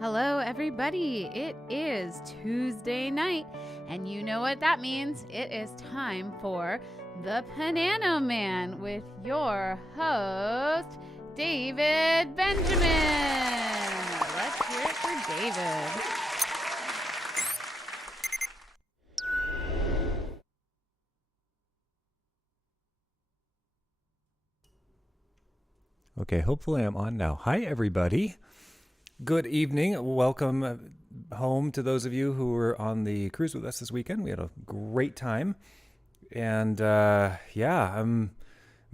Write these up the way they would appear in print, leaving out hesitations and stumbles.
Hello, everybody. It is Tuesday night, and you know what that means. It is time for The Banana Man with your host, David Benjamin. Let's hear it for David. Okay, hopefully I'm on now. Hi, everybody. Good evening. Welcome home to those of you who were on the cruise with us this weekend. We had a great time. And Amanda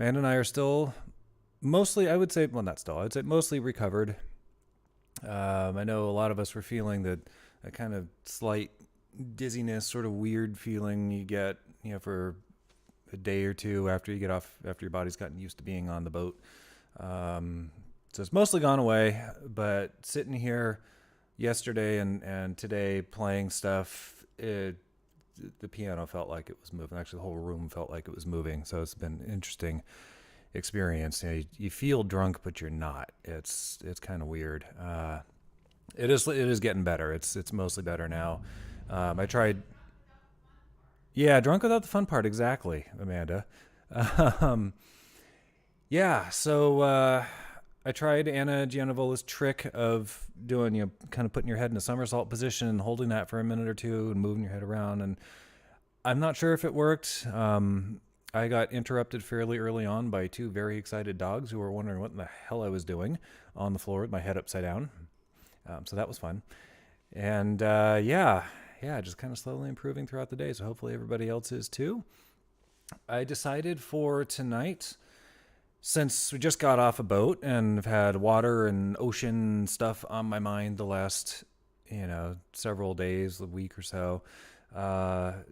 and I are still mostly, I would say mostly recovered. I know a lot of us were feeling that a kind of slight dizziness, sort of weird feeling you get, for a day or two after you get off, after your body's gotten used to being on the boat. So it's mostly gone away, but sitting here yesterday and today playing stuff, the piano felt like it was moving. Actually, the whole room felt like it was moving. So it's been an interesting experience. You feel drunk, but you're not. It's kind of weird. It is getting better. It's mostly better now. I tried. Yeah, drunk without the fun part. Exactly, Amanda. So I tried Anna Giannovola's trick of doing, kind of putting your head in a somersault position and holding that for a minute or two and moving your head around. And I'm not sure if it worked. I got interrupted fairly early on by two very excited dogs who were wondering what in the hell I was doing on the floor with my head upside down. So that was fun. And just kind of slowly improving throughout the day. So hopefully everybody else is too. I decided for tonight, since we just got off a boat and have had water and ocean stuff on my mind the last, several days, a week or so,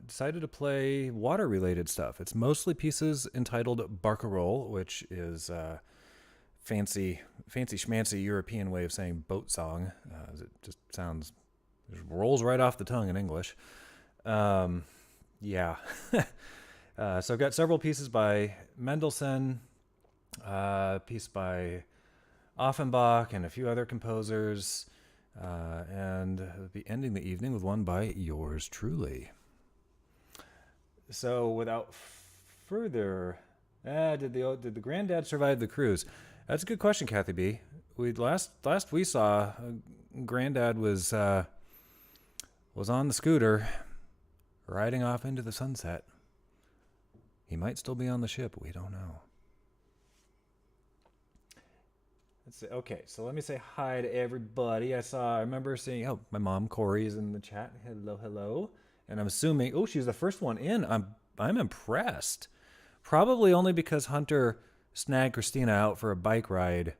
decided to play water-related stuff. It's mostly pieces entitled Barca Roll, which is fancy schmancy European way of saying boat song. It just rolls right off the tongue in English. So I've got several pieces by Mendelssohn, piece by Offenbach and a few other composers, and I'll be ending the evening with one by yours truly. So without further, did the granddad survive the cruise? That's a good question, Kathy B. Last we saw, granddad was on the scooter riding off into the sunset. He might still be on the ship. We don't know. Let's see. Okay, so let me say hi to everybody. I remember seeing, my mom Corey is in the chat. Hello. And I'm assuming, she's the first one in. I'm impressed. Probably only because Hunter snagged Christina out for a bike ride,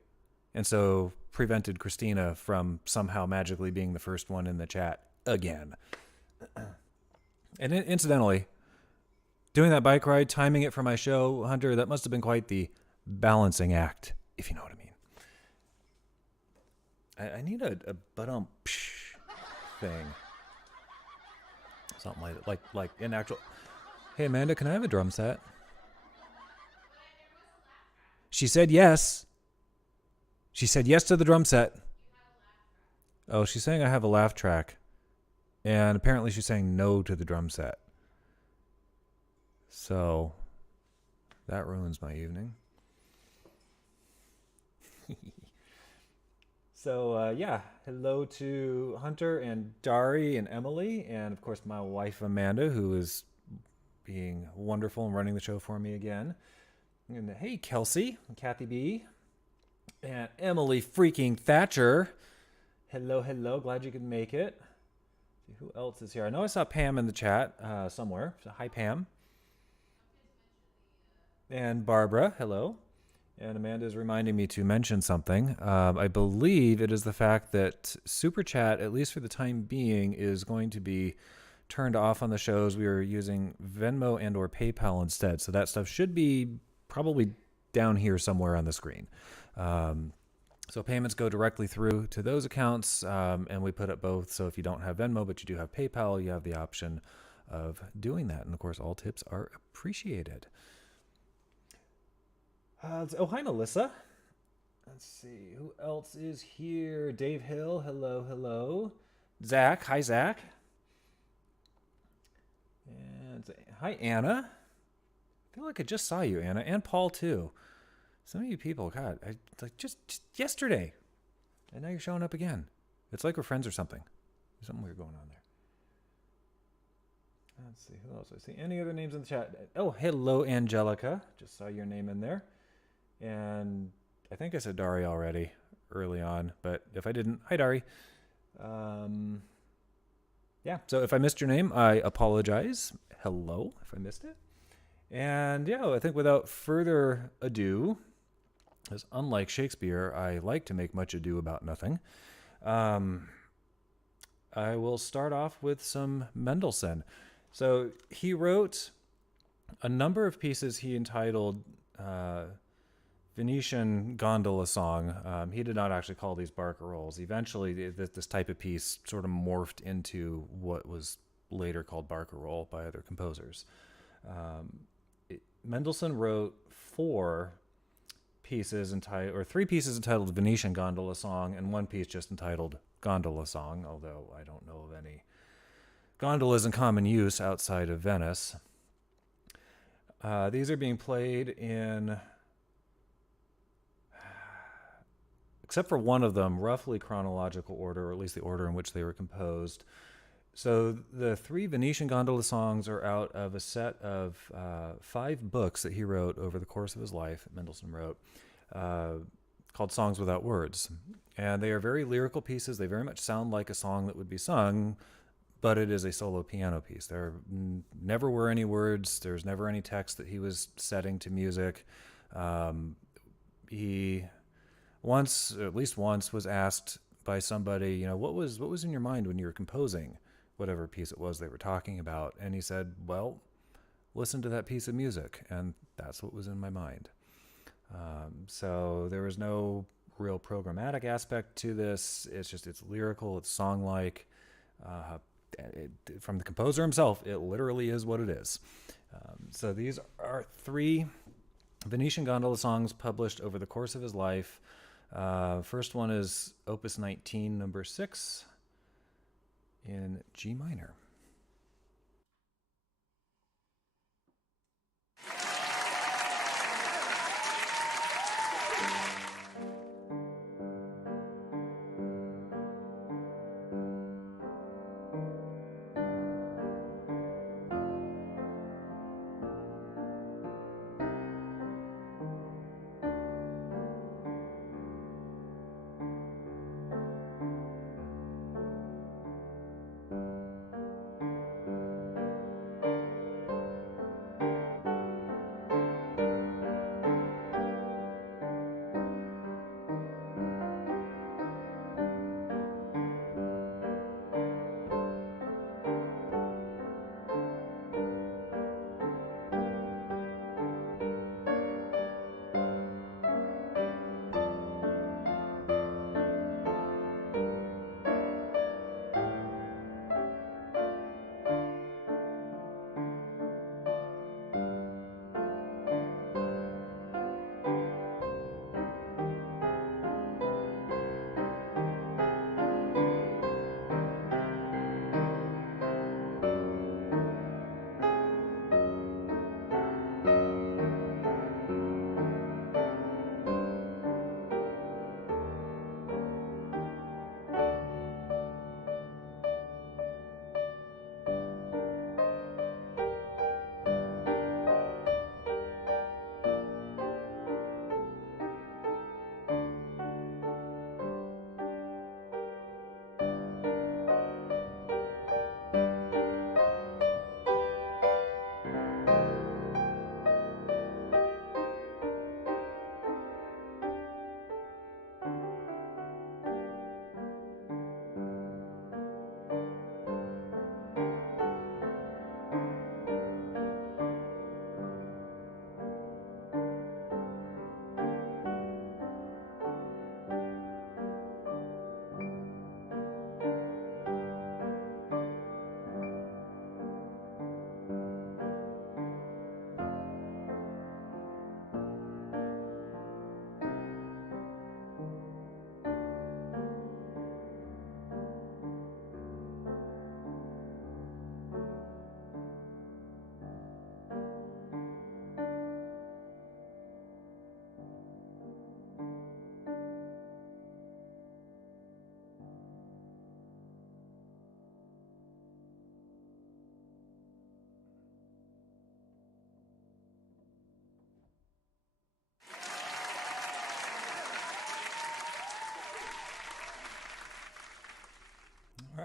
and so prevented Christina from somehow magically being the first one in the chat again. And incidentally, doing that bike ride, timing it for my show, Hunter, that must have been quite the balancing act, if you know what I mean. I need a but thing. Something like an actual. Hey, Amanda, can I have a drum set? She said yes. She said yes to the drum set. Oh, she's saying I have a laugh track. And apparently she's saying no to the drum set. So that ruins my evening. So, hello to Hunter and Dari and Emily, and of course my wife Amanda, who is being wonderful and running the show for me again. And hey, Kelsey, Kathy B, and Emily freaking Thatcher. Hello, glad you could make it. See who else is here. I know I saw Pam in the chat somewhere. So, hi, Pam. And Barbara, hello. And Amanda is reminding me to mention something. I believe it is the fact that Super Chat, at least for the time being, is going to be turned off on the shows. We are using Venmo and or PayPal instead. So that stuff should be probably down here somewhere on the screen. So payments go directly through to those accounts, and we put up both. So if you don't have Venmo, but you do have PayPal, you have the option of doing that. And of course, all tips are appreciated. Hi, Melissa. Let's see, who else is here? Dave Hill, hello, hello. Zach, hi, Zach. And hi, Anna. I feel like I just saw you, Anna, and Paul, too. Some of you people, God, like just yesterday. And now you're showing up again. It's like we're friends or something. There's something weird going on there. Let's see, who else? I see any other names in the chat. Oh, hello, Angelica. Just saw your name in there. And I think I said Dari already early on, but if I didn't, hi, Dari. Yeah, so if I missed your name, I apologize. Hello, if I missed it. And yeah, I think without further ado, as unlike Shakespeare, I like to make much ado about nothing. I will start off with some Mendelssohn. So he wrote a number of pieces he entitled Venetian Gondola Song. He did not actually call these Barca Rolls. Eventually, this type of piece sort of morphed into what was later called Barca Roll by other composers. Mendelssohn wrote three pieces entitled Venetian Gondola Song, and one piece just entitled Gondola Song, although I don't know of any gondolas in common use outside of Venice. These are being played in, except for one of them, roughly chronological order, or at least the order in which they were composed. So the three Venetian Gondola Songs are out of a set of 5 books that he wrote over the course of his life, Mendelssohn wrote, called Songs Without Words. And they are very lyrical pieces. They very much sound like a song that would be sung, but it is a solo piano piece. There never were any words. There's never any text that he was setting to music. He at least once, was asked by somebody, what was in your mind when you were composing whatever piece it was they were talking about? And he said, well, listen to that piece of music. And that's what was in my mind. So there was no real programmatic aspect to this. It's lyrical, it's song-like. From the composer himself, it literally is what it is. So these are 3 Venetian Gondola Songs published over the course of his life. First one is Opus 19, number 6, in G minor.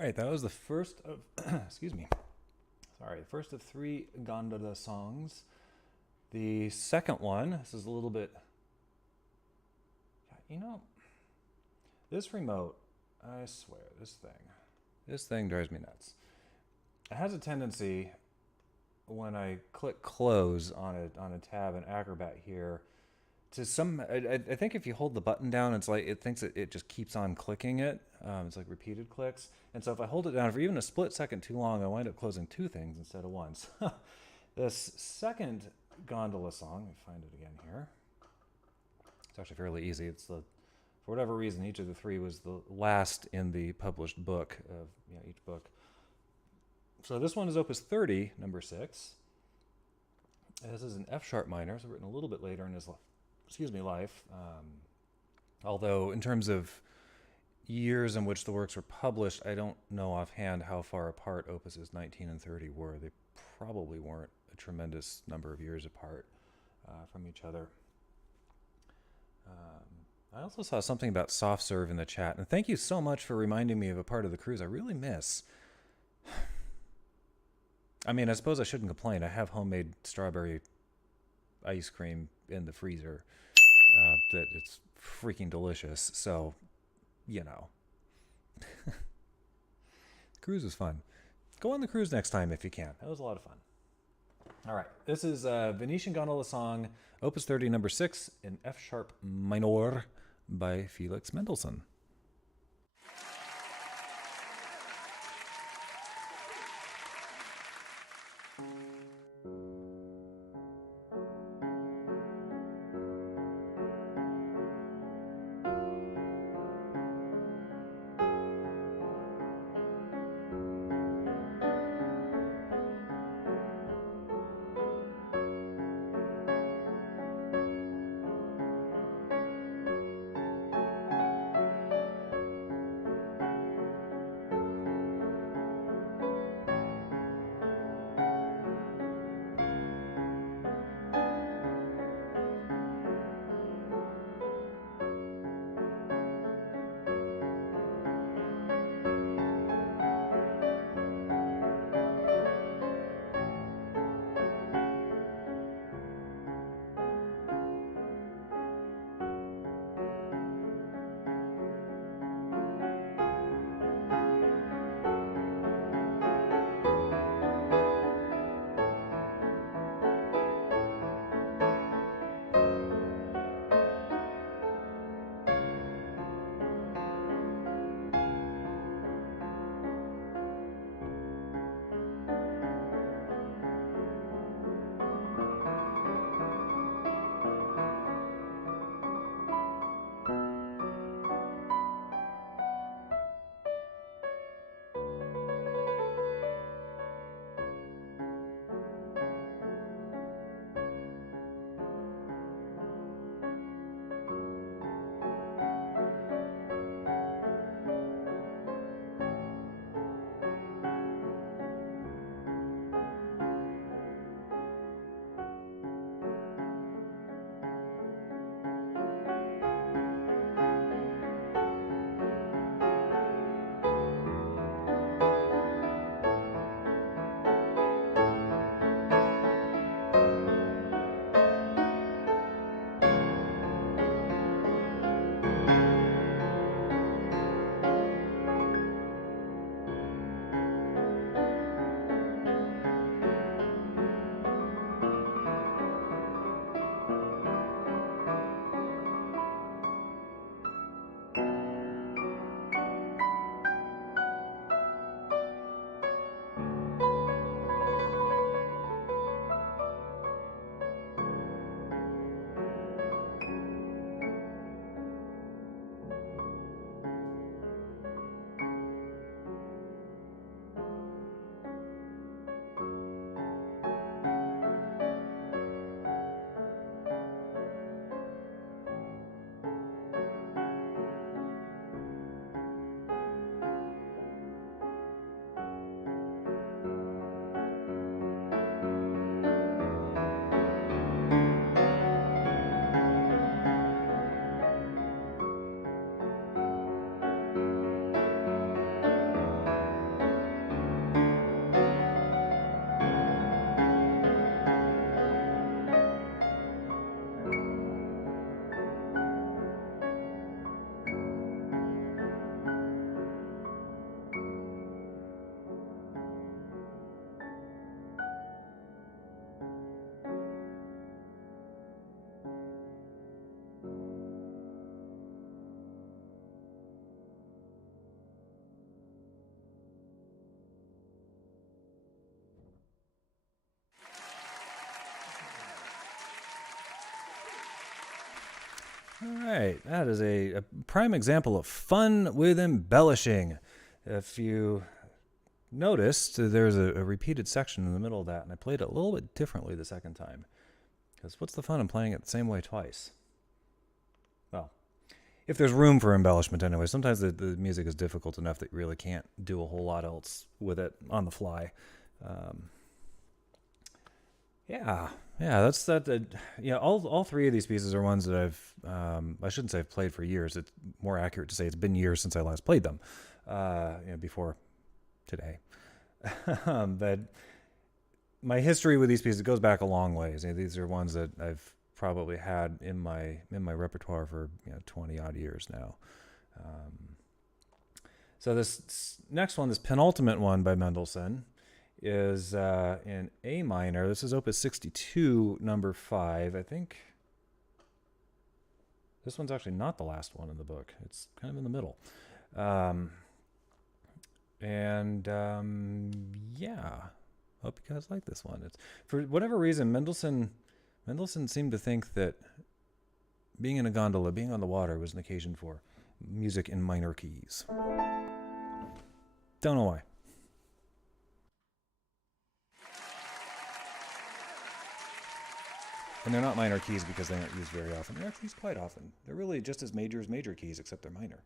right, that was the first of, excuse me, sorry, first of 3 Gondola songs. The second one, this is a little bit, this remote, I swear, this thing drives me nuts. It has a tendency, when I click close on a tab in Acrobat here, I think if you hold the button down, it's like it thinks it just keeps on clicking it. It's like repeated clicks. And so if I hold it down for even a split second too long, I wind up closing 2 things instead of one. So this second Gondola song, let me find it again here. It's actually fairly easy. It's for whatever reason, each of the 3 was the last in the published book of each book. So this one is Opus 30, number 6. This is an F sharp minor, so written a little bit later in his life. Although in terms of years in which the works were published, I don't know offhand how far apart Opuses 19 and 30 were. They probably weren't a tremendous number of years apart from each other. I also saw something about soft serve in the chat, and thank you so much for reminding me of a part of the cruise I really miss. I mean, I suppose I shouldn't complain. I have homemade strawberry ice cream in the freezer that it's freaking delicious. So, the cruise was fun. Go on the cruise next time if you can. That was a lot of fun. All right. This is Venetian Gondola Song, Opus 30, number 6, in F sharp minor by Felix Mendelssohn. All right, that is a prime example of fun with embellishing. If you noticed, there's a repeated section in the middle of that, and I played it a little bit differently the second time. Because what's the fun in playing it the same way twice? Well, if there's room for embellishment anyway. Sometimes the music is difficult enough that you really can't do a whole lot else with it on the fly. That's that. All three of these pieces are ones that I shouldn't say I've played for years. It's more accurate to say it's been years since I last played them, before today. But my history with these pieces goes back a long ways. These are ones that I've probably had in my repertoire for 20 odd years now. So this next one, this penultimate one by Mendelssohn, is in A minor. This is Opus 62, number 5. I think this one's actually not the last one in the book. It's kind of in the middle. Hope you guys like this one. It's, for whatever reason, Mendelssohn seemed to think that being in a gondola, being on the water, was an occasion for music in minor keys. Don't know why. And they're not minor keys because they aren't used very often. They're actually used quite often. They're really just as major as major keys, except they're minor.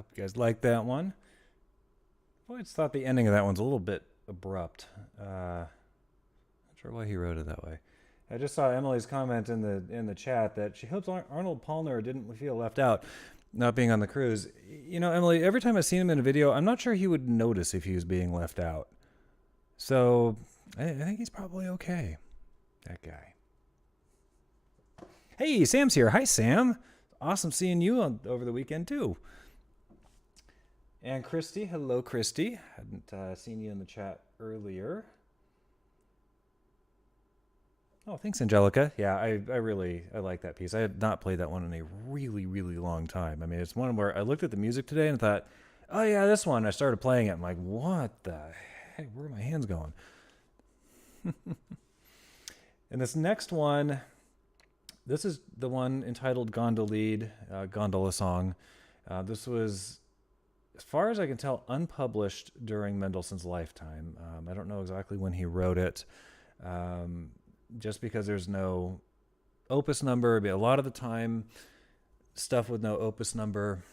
hope you guys like that one. I always thought the ending of that one's a little bit abrupt. Not sure why he wrote it that way. I just saw Emily's comment in the chat that she hopes Arnold Palmer didn't feel left out not being on the cruise. You know, Emily, every time I've seen him in a video, I'm not sure he would notice if he was being left out. So I think he's probably okay. That guy. Hey, Sam's here. Hi, Sam. Awesome seeing you over the weekend, too. And Christy. Hello, Christy. Hadn't seen you in the chat earlier. Oh, thanks, Angelica. Yeah, I like that piece. I have not played that one in a really, really long time. I mean, it's one where I looked at the music today and thought, oh, yeah, this one. I started playing it. I'm like, what the heck? Where are my hands going? And this next one, this is the one entitled Gondola Song. This was, as far as I can tell, unpublished during Mendelssohn's lifetime. I don't know exactly when he wrote it. Just because there's no opus number. A lot of the time, stuff with no opus number,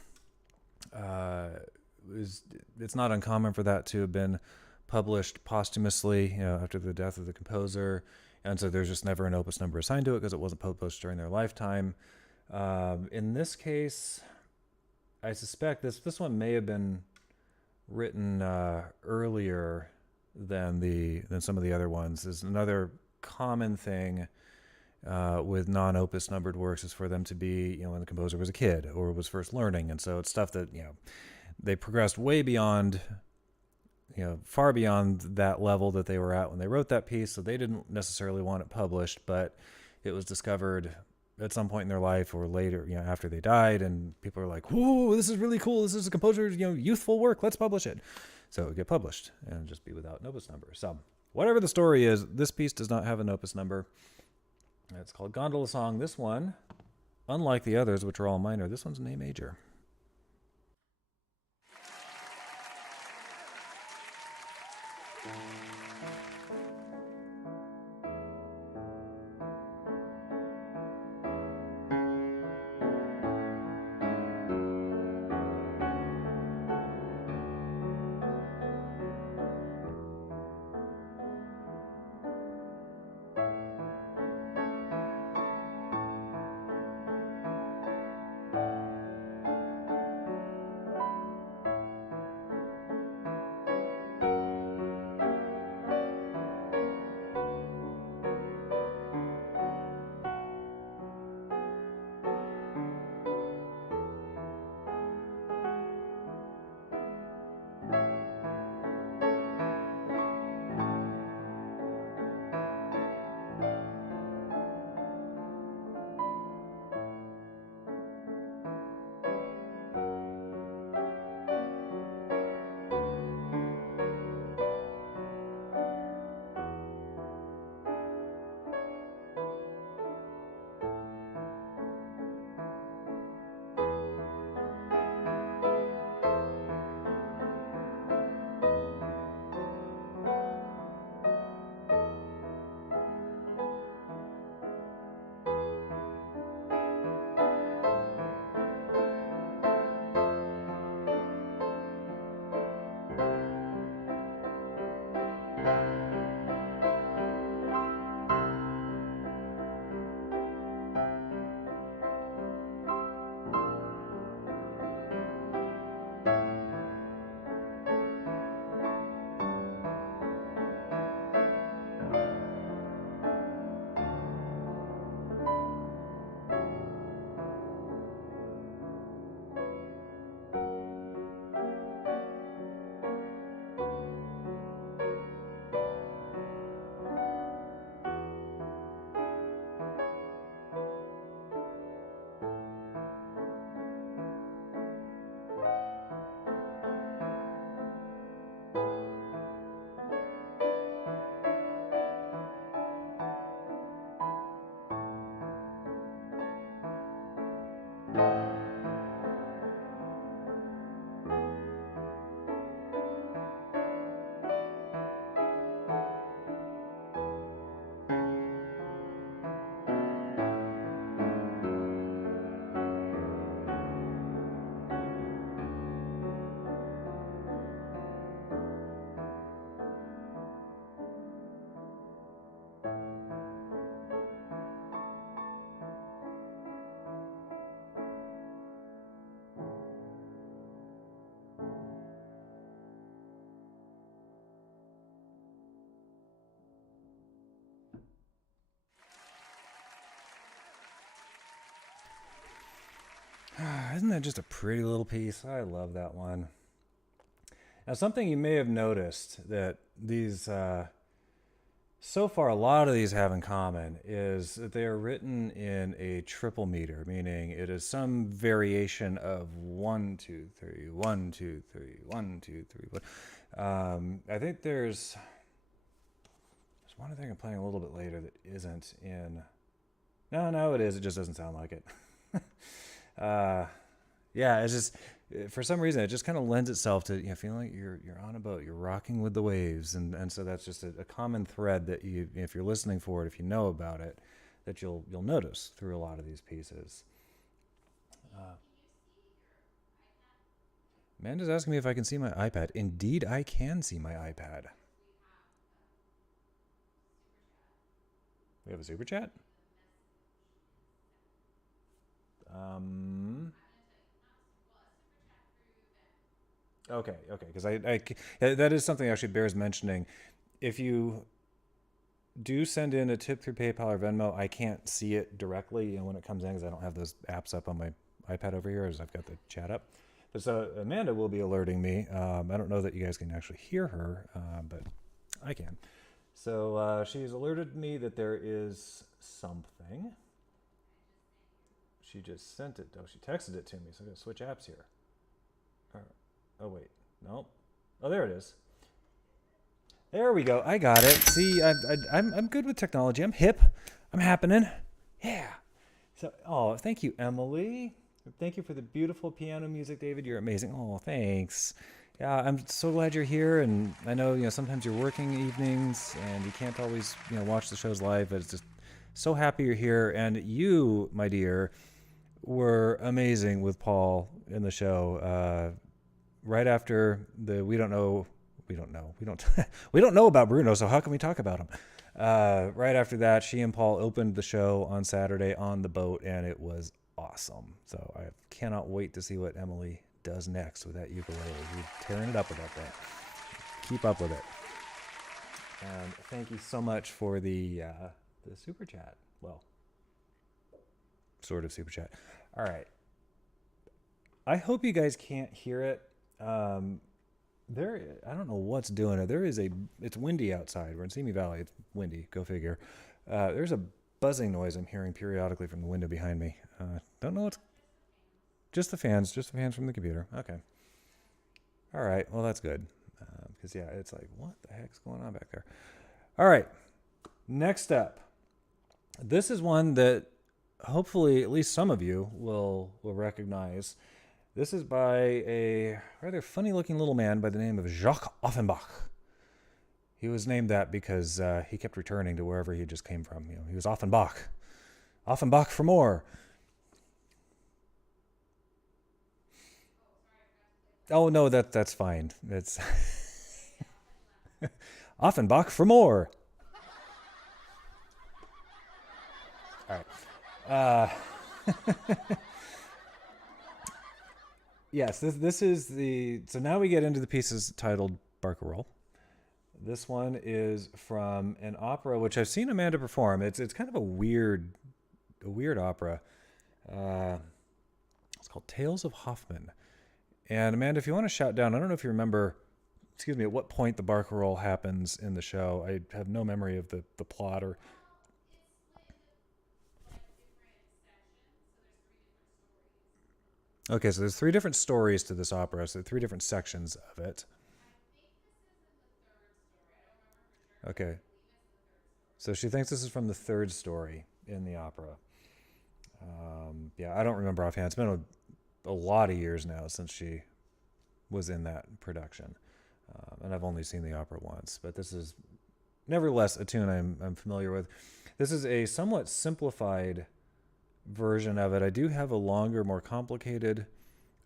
it's not uncommon for that to have been published posthumously, after the death of the composer, and so there's just never an opus number assigned to it because it wasn't published during their lifetime. In this case, I suspect this one may have been written earlier than some of the other ones. There's another common thing with non-opus numbered works is for them to be, when the composer was a kid or was first learning, and so it's stuff that they progressed way beyond, far beyond that level that they were at when they wrote that piece, so they didn't necessarily want it published, but it was discovered at some point in their life or later, after they died, and people are like, whoa, this is really cool, this is a composer's youthful work, let's publish it. So it would get published and just be without an opus number. So whatever the story is, this piece does not have an opus number. It's called Gondola Song. This one, unlike the others, which are all minor, this one's in A major. Isn't that just a pretty little piece? I love that one. Now, something you may have noticed that these, so far, a lot of these have in common is that they are written in a triple meter, meaning it is some variation of 1, 2, 3, 1, 2, 3, 1, 2, 3. I think there's one thing I'm playing a little bit later that isn't in. No, it is. It just doesn't sound like it. Yeah, it's just for some reason it just kind of lends itself to feeling like you're on a boat, you're rocking with the waves, and so that's just a common thread that you, if you're listening for it, if you know about it, that you'll notice through a lot of these pieces. Amanda's asking me if I can see my iPad. Indeed, I can see my iPad. We have a super chat? Okay, because that is something actually bears mentioning. If you do send in a tip through PayPal or Venmo, I can't see it directly when it comes in because I don't have those apps up on my iPad over here as I've got the chat up. But so Amanda will be alerting me. I don't know that you guys can actually hear her, but I can. So she's alerted me that there is something. She just sent it. Oh, she texted it to me. So I'm going to switch apps here. Oh, wait. Nope. Oh, there it is. There we go. I got it. See, I'm good with technology. I'm hip. I'm happening. Yeah. So, thank you, Emily. Thank you for the beautiful piano music, David. You're amazing. Oh, thanks. Yeah, I'm so glad you're here. And I know, sometimes you're working evenings and you can't always, watch the shows live, but it's just so happy you're here. And you, my dear, were amazing with Paul in the show. Right after we don't know about Bruno, so how can we talk about him? Right after that, she and Paul opened the show on Saturday on the boat, and it was awesome. So I cannot wait to see what Emily does next with that ukulele. You're tearing it up with that thing. Keep up with it. And thank you so much for the super chat. Well, sort of super chat. All right. I hope you guys can't hear it. I don't know what's doing it. It's windy outside. We're in Simi Valley. It's windy. Go figure. There's a buzzing noise I'm hearing periodically from the window behind me. Don't know what's. Just the fans from the computer. Okay. All right. Well, that's good. Because it's like, what the heck's going on back there? All right. Next up. This is one that hopefully at least some of you will recognize. This is by a rather funny-looking little man by the name of Jacques Offenbach. He was named that because he kept returning to wherever he just came from. He was Offenbach. Offenbach for more. Oh, no, that's fine. It's Offenbach for more. All right. Yes, this is so now we get into the pieces titled Barca Roll. This one is from an opera which I've seen Amanda perform. It's kind of a weird opera. It's called Tales of Hoffman. And Amanda, if you want to shout down, I don't know if you remember, at what point the Barca Roll happens in the show. I have no memory of the plot or. Okay, so there's 3 different stories to this opera, so 3 different sections of it. Okay. So she thinks this is from the 3rd story in the opera. I don't remember offhand. It's been a lot of years now since she was in that production. And I've only seen the opera once, but this is nevertheless a tune I'm familiar with. This is a somewhat simplified version of it. I do have a longer, more complicated,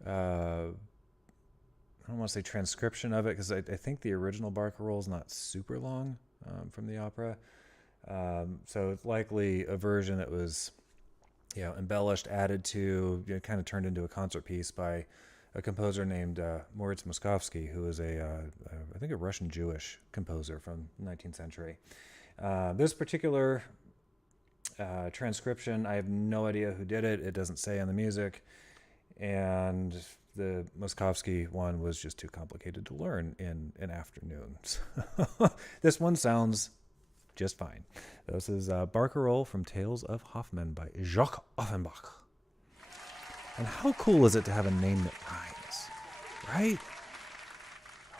I don't want to say transcription of it because I think the original Barca Roll is not super long from the opera. So it's likely a version that was, embellished, added to, kind of turned into a concert piece by a composer named Moritz Moszkowski, who is I think a Russian Jewish composer from the 19th century. This particular transcription, I have no idea who did it. It doesn't say on the music. and the Moskovsky one was just too complicated to learn in an afternoon. So this one sounds just fine. This is Barca Roll from Tales of Hoffman by Jacques Offenbach. And how cool is it to have a name that rhymes, right?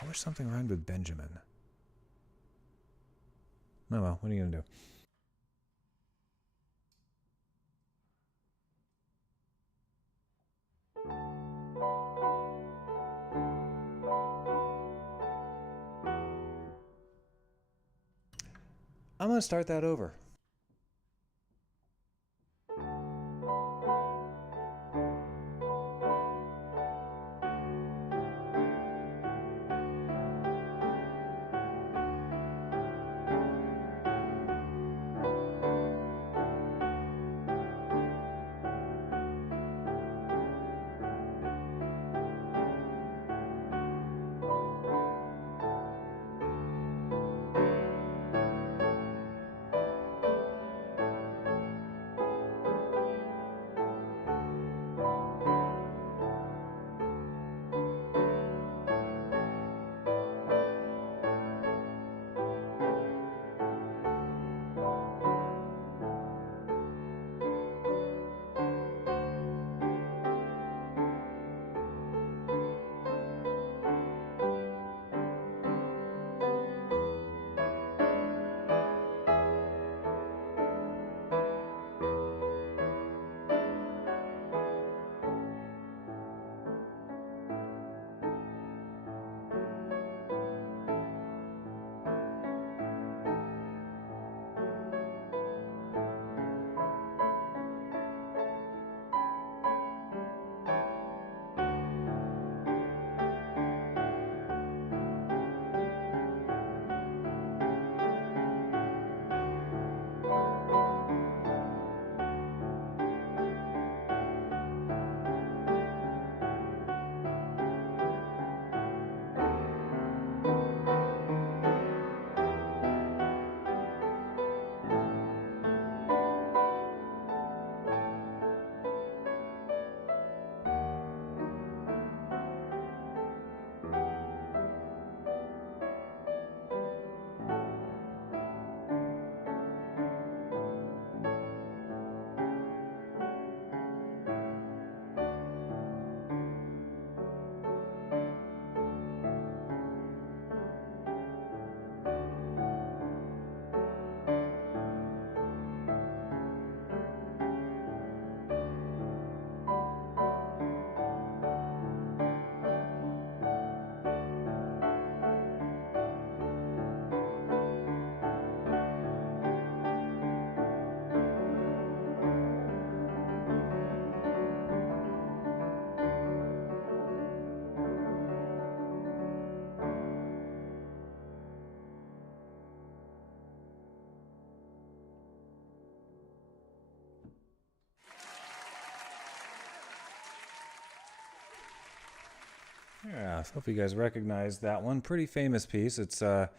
I wish something rhymed with Benjamin. Oh well, what are you going to do? I'm going to start that over. Yeah, so hope you guys recognize that one. Pretty famous piece. It's that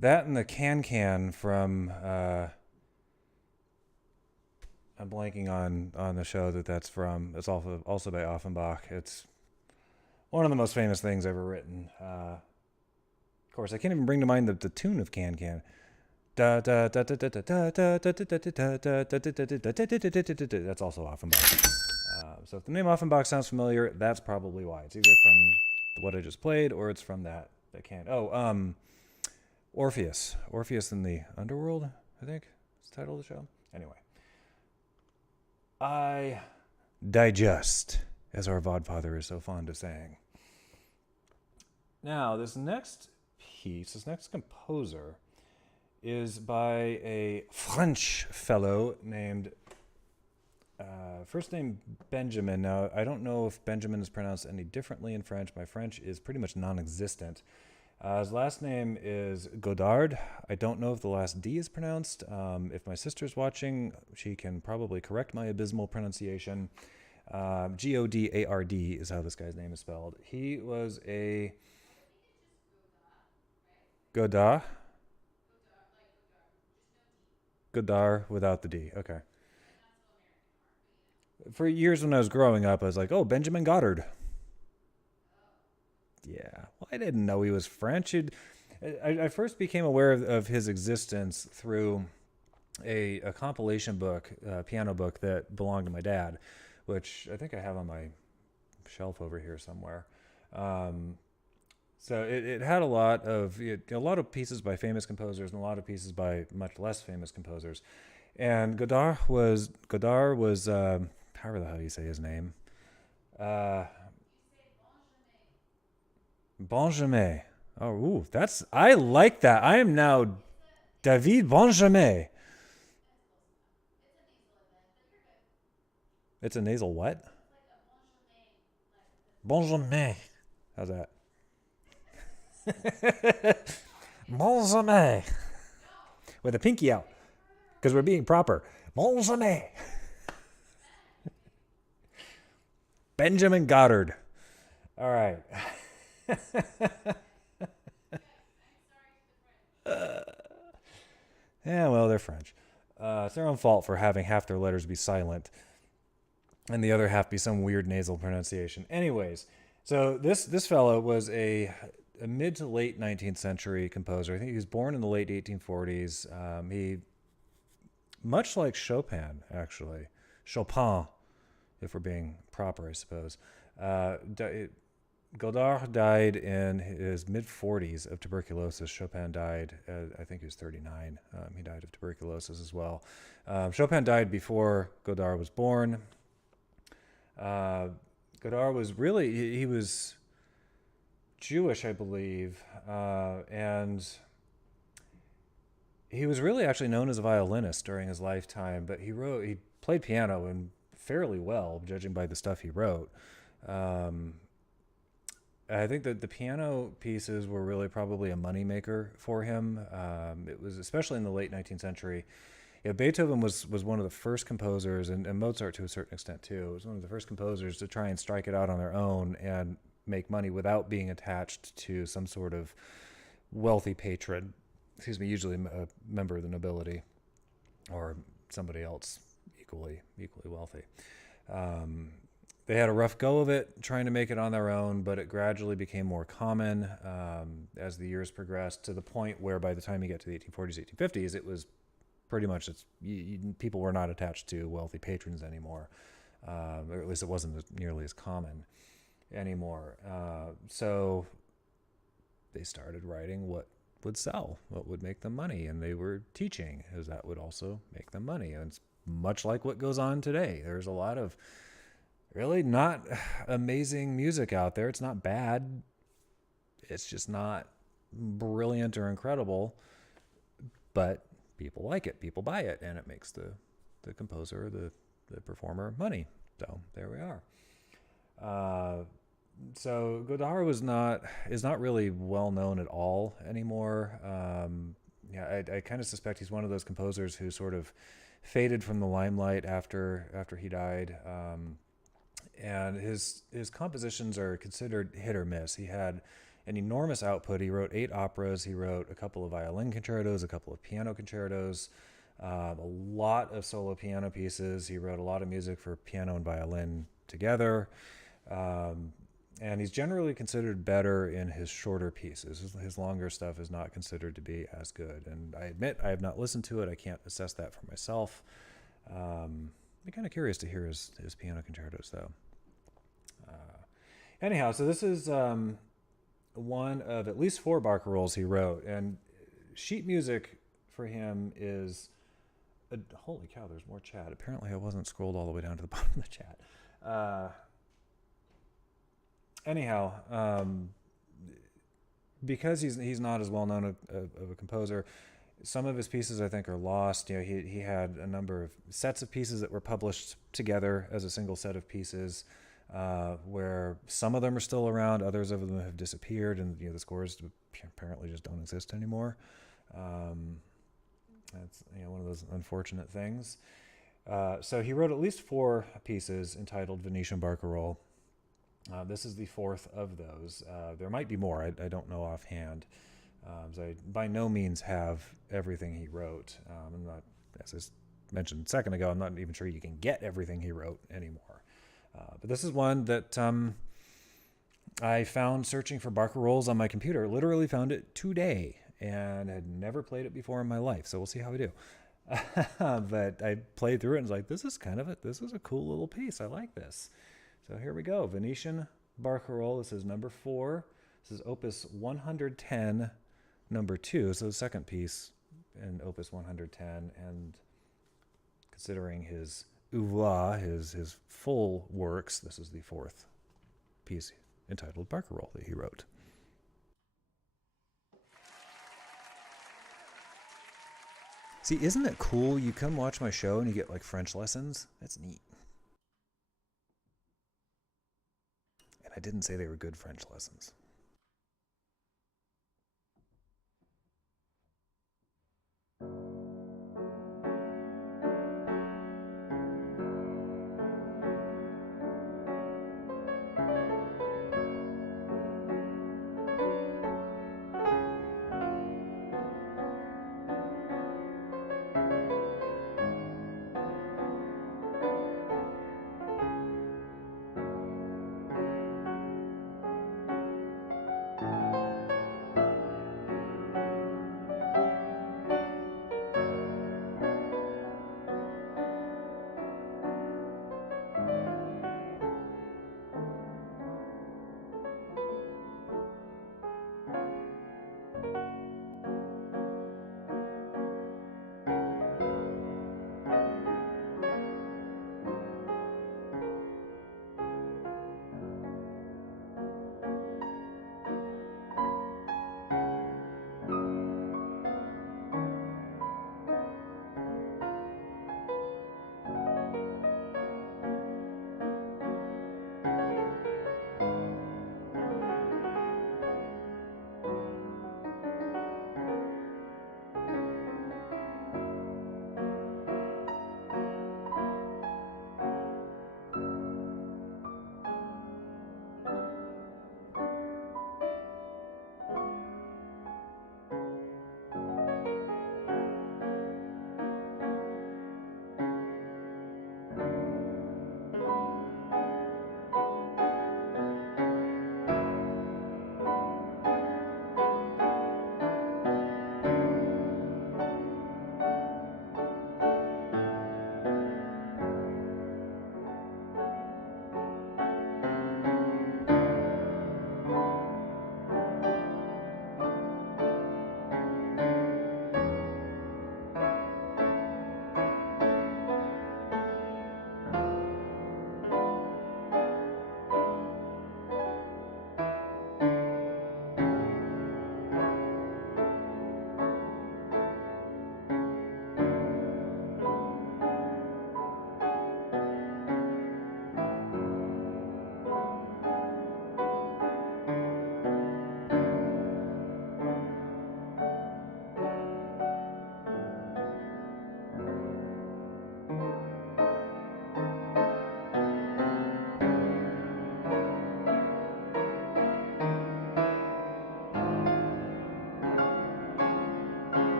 and the can from I'm blanking on the show that's from. It's also by Offenbach. It's one of the most famous things ever written. Of course, I can't even bring to mind the tune of Can. That's also Offenbach. So if the name Offenbach sounds familiar, that's probably why. It's either from what I just played, or it's from that can. Orpheus in the Underworld, I think is the title of the show. Anyway, I digest, as our Vaudfather is so fond of saying. Now, this next composer, is by a French fellow named, first name Benjamin. Now, I don't know if Benjamin is pronounced any differently in French. My French is pretty much non-existent. His last name is Godard. I don't know if the last D is pronounced. If my sister's watching, she can probably correct my abysmal pronunciation. Godard is how this guy's name is spelled. He was a Godard. Godard without the D. Okay. for years when I was growing up, I was like, oh, Benjamin Goddard. Yeah, well, I didn't know he was French. I first became aware of his existence through a compilation book, piano book that belonged to my dad, which I think I have on my shelf over here somewhere. So it had a lot of pieces by famous composers and a lot of pieces by much less famous composers. And Godard was however the hell you say his name, Benjamin. Oh, ooh, I like that. I am now David Benjamin. It's a nasal what? Benjamin. How's that? Benjamin. With a pinky out. Because we're being proper. Benjamin. Benjamin Goddard. All right. Yeah, well, they're French. It's their own fault for having half their letters be silent and the other half be some weird nasal pronunciation. Anyways, so this fellow was a mid to late 19th century composer. I think he was born in the late 1840s. He, much like Chopin, actually, Chopin, if we're being proper, I suppose. Godard died in his mid-40s of tuberculosis. Chopin died, I think he was 39. He died of tuberculosis as well. Chopin died before Godard was born. Godard was really, he was Jewish, I believe, and he was really actually known as a violinist during his lifetime, but he played piano and fairly well, judging by the stuff he wrote. I think that the piano pieces were really probably a moneymaker for him. It was especially in the late 19th century. Yeah, Beethoven was one of the first composers, and Mozart to a certain extent too, was one of the first composers to try and strike it out on their own and make money without being attached to some sort of wealthy patron. Usually a member of the nobility or somebody else equally wealthy. They had a rough go of it, trying to make it on their own, but it gradually became more common as the years progressed, to the point where by the time you get to the 1840s, 1850s, it was pretty much people were not attached to wealthy patrons anymore, or at least it wasn't nearly as common anymore. So they started writing what would sell, what would make them money, and they were teaching, as that would also make them money. And it's much like what goes on today. There's a lot of really not amazing music out there. It's not bad. It's just not brilliant or incredible, but people like it, people buy it, and it makes the composer, the performer money. So there we are. So Godard is not really well known at all anymore. I kind of suspect he's one of those composers who sort of faded from the limelight after he died. And his compositions are considered hit or miss. He had an enormous output. He wrote 8 operas. He wrote a couple of violin concertos, a couple of piano concertos, a lot of solo piano pieces. He wrote a lot of music for piano and violin together. And he's generally considered better in his shorter pieces. His longer stuff is not considered to be as good. And I admit I have not listened to it. I can't assess that for myself. I'm kind of curious to hear his piano concertos, though. Anyhow, so this is one of at least 4 Barca Rolls he wrote. And sheet music for him is... holy cow, there's more chat. Apparently I wasn't scrolled all the way down to the bottom of the chat. Anyhow, because he's not as well known of a composer, some of his pieces I think are lost. He had a number of sets of pieces that were published together as a single set of pieces, where some of them are still around, others of them have disappeared, and the scores apparently just don't exist anymore. That's one of those unfortunate things. So he wrote at least 4 pieces entitled Venetian Barca Roll. This is the 4th of those. There might be more. I don't know offhand. So I by no means have everything he wrote. I'm not, as I mentioned a second ago, I'm not even sure you can get everything he wrote anymore. But this is one that I found searching for Barca Rolls on my computer. Literally found it today and had never played it before in my life. So we'll see how we do. But I played through it and was like, this is a cool little piece. I like this. So here we go. Venetian Barca Roll. This is number 4. This is Opus 110, number 2. So the second piece in Opus 110. And considering his oeuvre, his full works, this is the 4th piece entitled Barca Roll that he wrote. See, isn't it cool? You come watch my show and you get like French lessons. That's neat. And I didn't say they were good French lessons.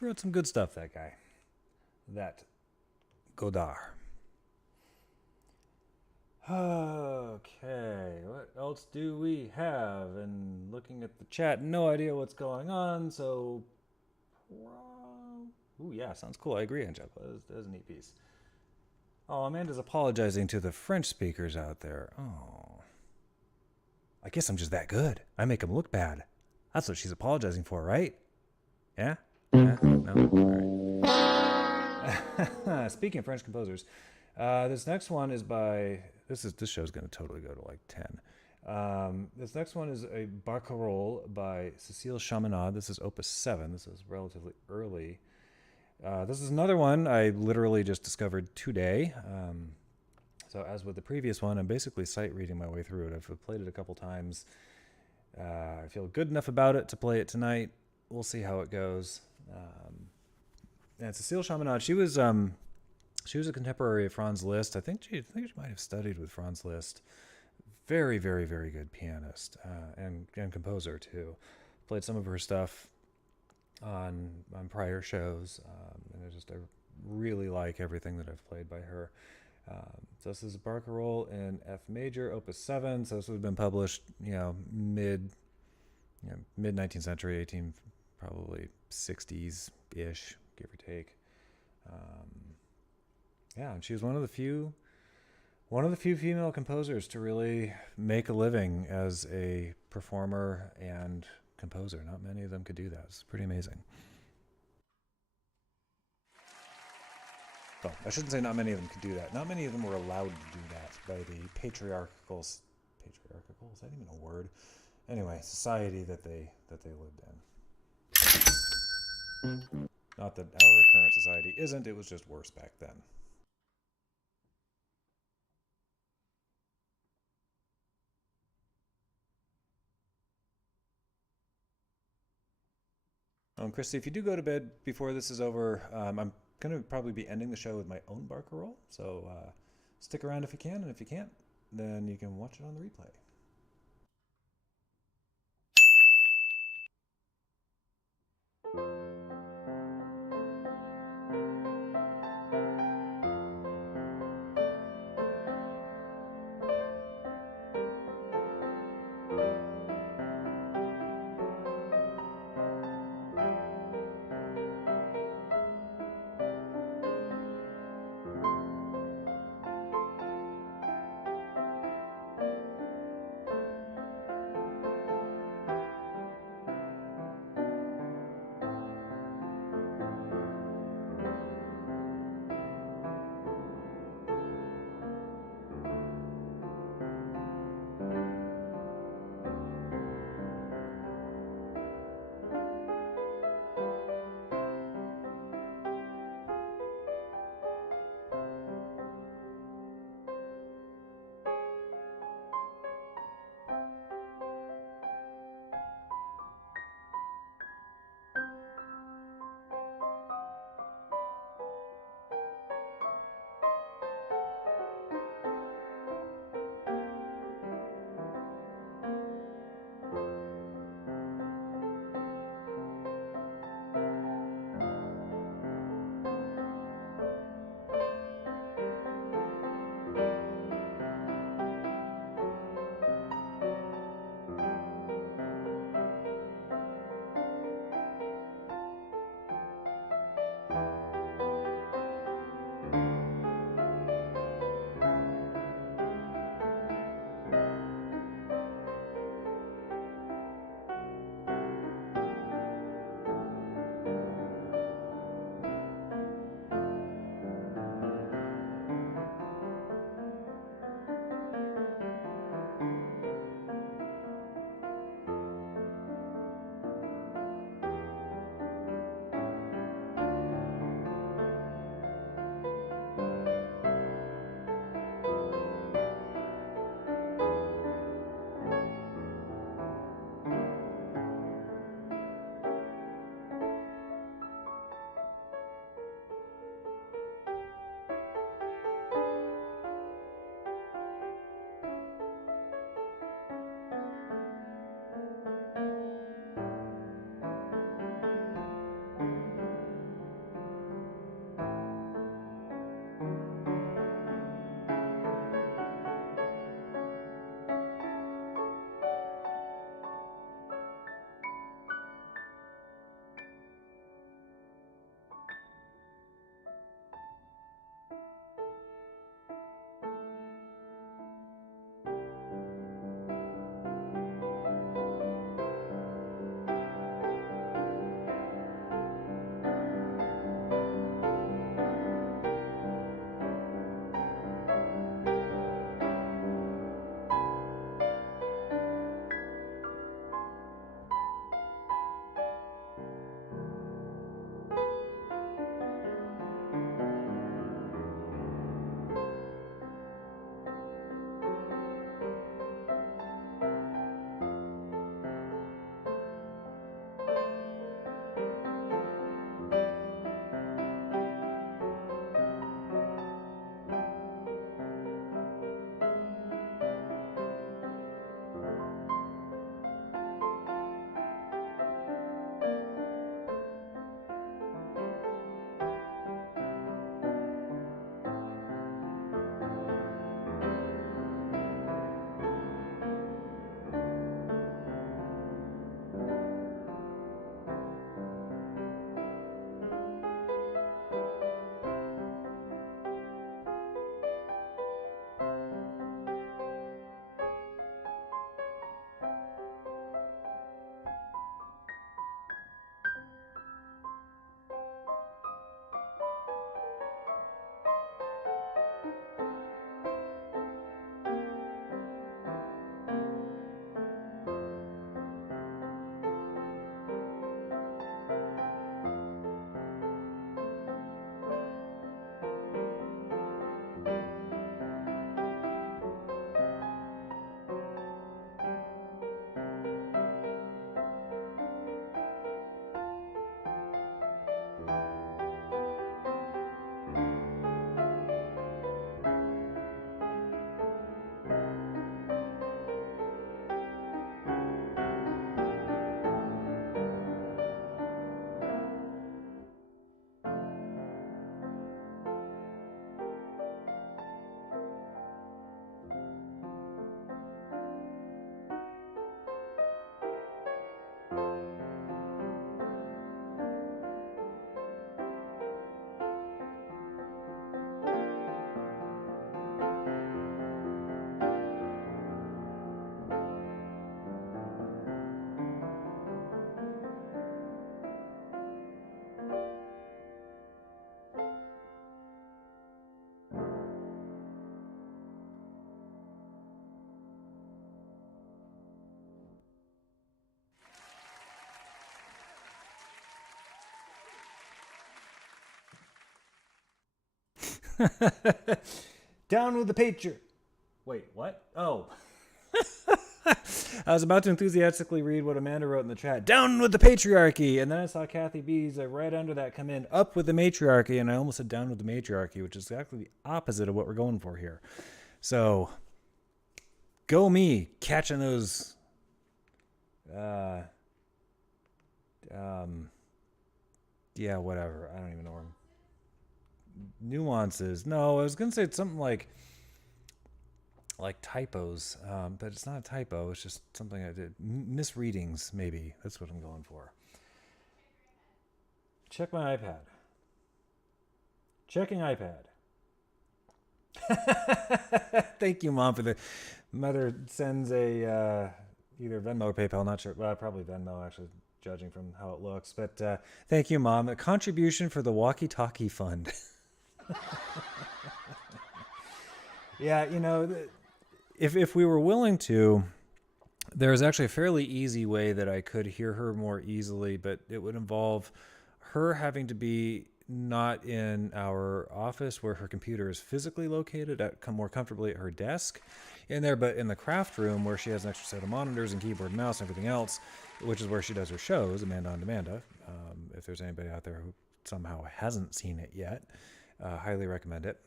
wrote some good stuff, that guy. That Godard. Okay, what else do we have? And looking at the chat, no idea what's going on, so... Ooh, yeah, sounds cool. I agree, Angelica. That is a neat piece. Oh, Amanda's apologizing to the French speakers out there. Oh. I guess I'm just that good. I make them look bad. That's what she's apologizing for, right? Yeah? Yeah? No? All right. Speaking of French composers, this next one is by... This show's going to totally go to like 10. This next one is a Barca Roll by Cécile Chaminade. This is Opus 7. This is relatively early. This is another one I literally just discovered today. So as with the previous one, I'm basically sight reading my way through it. I've played it a couple times. I feel good enough about it to play it tonight. We'll see how it goes. And Cécile Chaminade, she was a contemporary of Franz Liszt. I think she might have studied with Franz Liszt. Very, very, very good pianist and composer too. Played some of her stuff on prior shows, and I really like everything that I've played by her. So this is a Barca Roll in F major, Opus 7. So this would have been published, mid 19th century, probably 60s ish, give or take. And she was one of the few female composers to really make a living as a performer and composer. Not many of them could do that. It's pretty amazing. Well, I shouldn't say not many of them could do that. Not many of them were allowed to do that by the patriarchal, is that even a word? Anyway, society that they lived in. Not that our current society isn't, it was just worse back then. Christy, if you do go to bed before this is over, I'm going to probably be ending the show with my own Barca Roll. So stick around if you can, and if you can't, then you can watch it on the replay. Down with the patriarchy. Wait, what? Oh. I was about to enthusiastically read what Amanda wrote in the chat. Down with the patriarchy. And then I saw Kathy B's right under that come in. Up with the matriarchy. And I almost said down with the matriarchy, which is exactly the opposite of what we're going for here. So, go me. Catching those... yeah, whatever. I don't even know where... Nuances. No, I was going to say something like typos, but it's not a typo. It's just something I did. Misreadings, maybe. That's what I'm going for. Check my iPad. Checking iPad. Thank you, Mom, for the... Mother sends a either Venmo or PayPal. Not sure. Well, probably Venmo, actually, judging from how it looks. But thank you, Mom. A contribution for the walkie-talkie fund. Yeah, you know... If we were willing to, there's actually a fairly easy way that I could hear her more easily, but it would involve her having to be not in our office where her computer is physically located, more comfortably at her desk in there, but in the craft room where she has an extra set of monitors and keyboard and mouse and everything else, which is where she does her shows, Amanda on Demanda. If there's anybody out there who somehow hasn't seen it yet, highly recommend it.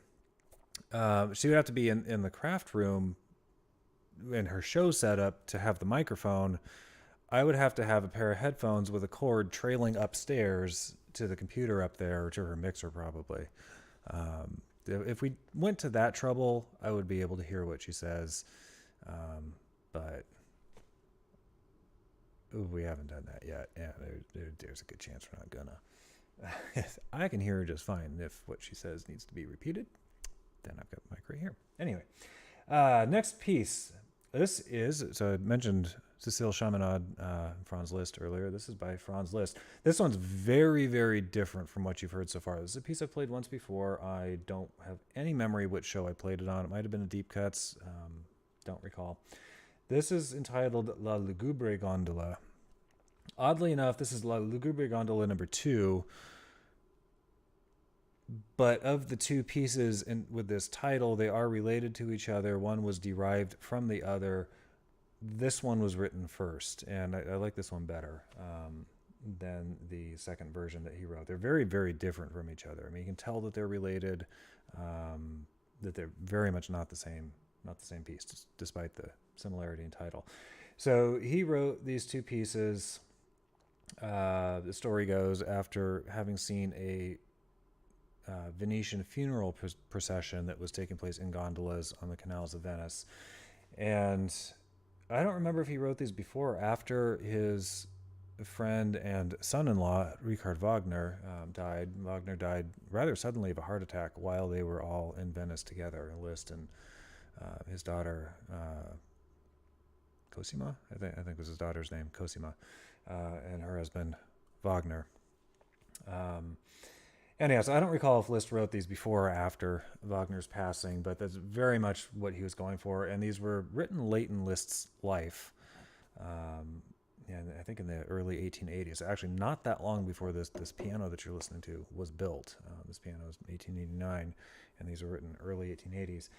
She would have to be in the craft room in her show setup to have the microphone. I would have to have a pair of headphones with a cord trailing upstairs to the computer up there, or to her mixer probably. If we went to that trouble, I would be able to hear what she says. But we haven't done that yet. Yeah, there's a good chance we're not gonna. I can hear her just fine. If what she says needs to be repeated, then I've got the mic right here. Anyway, next piece. This is, so I mentioned Cécile Chaminade, Franz Liszt earlier. This is by Franz Liszt. This one's very, very different from what you've heard so far. This is a piece I've played once before. I don't have any memory which show I played it on. It might have been a Deep Cuts. Don't recall. This is entitled La Lugubre Gondola. Oddly enough, this is La Lugubre Gondola number 2. But of the two pieces with this title, they are related to each other. One was derived from the other. This one was written first, and I like this one better than the second version that he wrote. They're very, very different from each other. I mean, you can tell that they're related, that they're very much not the same piece, despite the similarity in title. So he wrote these two pieces. The story goes, after having seen a Venetian funeral procession that was taking place in gondolas on the canals of Venice. And I don't remember if he wrote these before or after his friend and son-in-law, Richard Wagner, died. Wagner died rather suddenly of a heart attack while they were all in Venice together. Liszt and his daughter, Cosima, I think was his daughter's name, Cosima, and her husband, Wagner. And yes, I don't recall if Liszt wrote these before or after Wagner's passing, but that's very much what he was going for. And these were written late in Liszt's life, and I think in the early 1880s. Actually, not that long before this piano that you're listening to was built. This piano was 1889, and these were written early 1880s.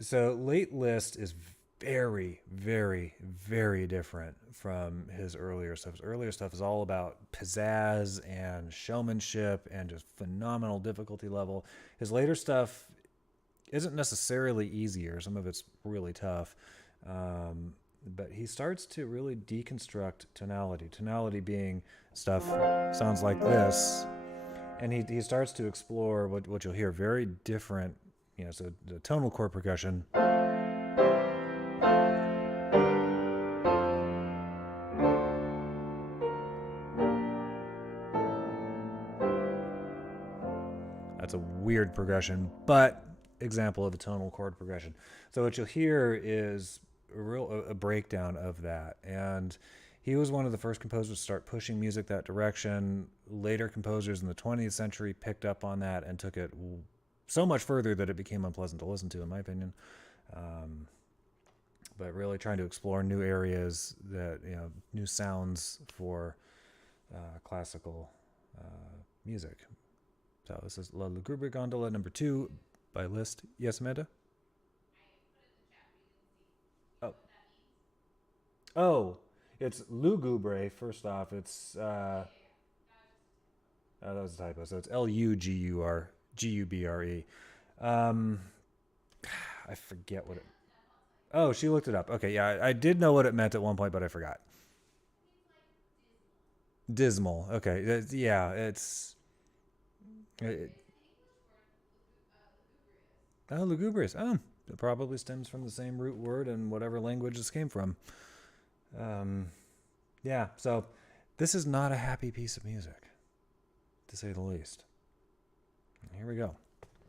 So late Liszt is very, very, very different from his earlier stuff. His earlier stuff is all about pizzazz and showmanship and just phenomenal difficulty level. His later stuff isn't necessarily easier. Some of it's really tough. But he starts to really deconstruct tonality. Tonality being stuff sounds like this. And he starts to explore what you'll hear, very different, so the tonal chord progression. That's a weird progression, but example of a tonal chord progression. So what you'll hear is a breakdown of that. And he was one of the first composers to start pushing music that direction. Later composers in the 20th century picked up on that and took it so much further that it became unpleasant to listen to, in my opinion. But really trying to explore new areas, new sounds for classical music. So this is La Lugubre Gondola number 2 by Liszt. Yes, Amanda? Oh. Oh, it's lugubre. First off, it's oh, that was a typo. So it's Lugubre. Um, I forget what it. Oh, she looked it up. Okay, yeah, I did know what it meant at one point, but I forgot. Dismal. Okay, yeah, it's. It, oh, lugubrious. Oh, it probably stems from the same root word in whatever language this came from. Um, yeah, so this is not a happy piece of music, to say the least. Here we go.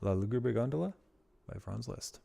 La Lugubre Gondola by Franz Liszt.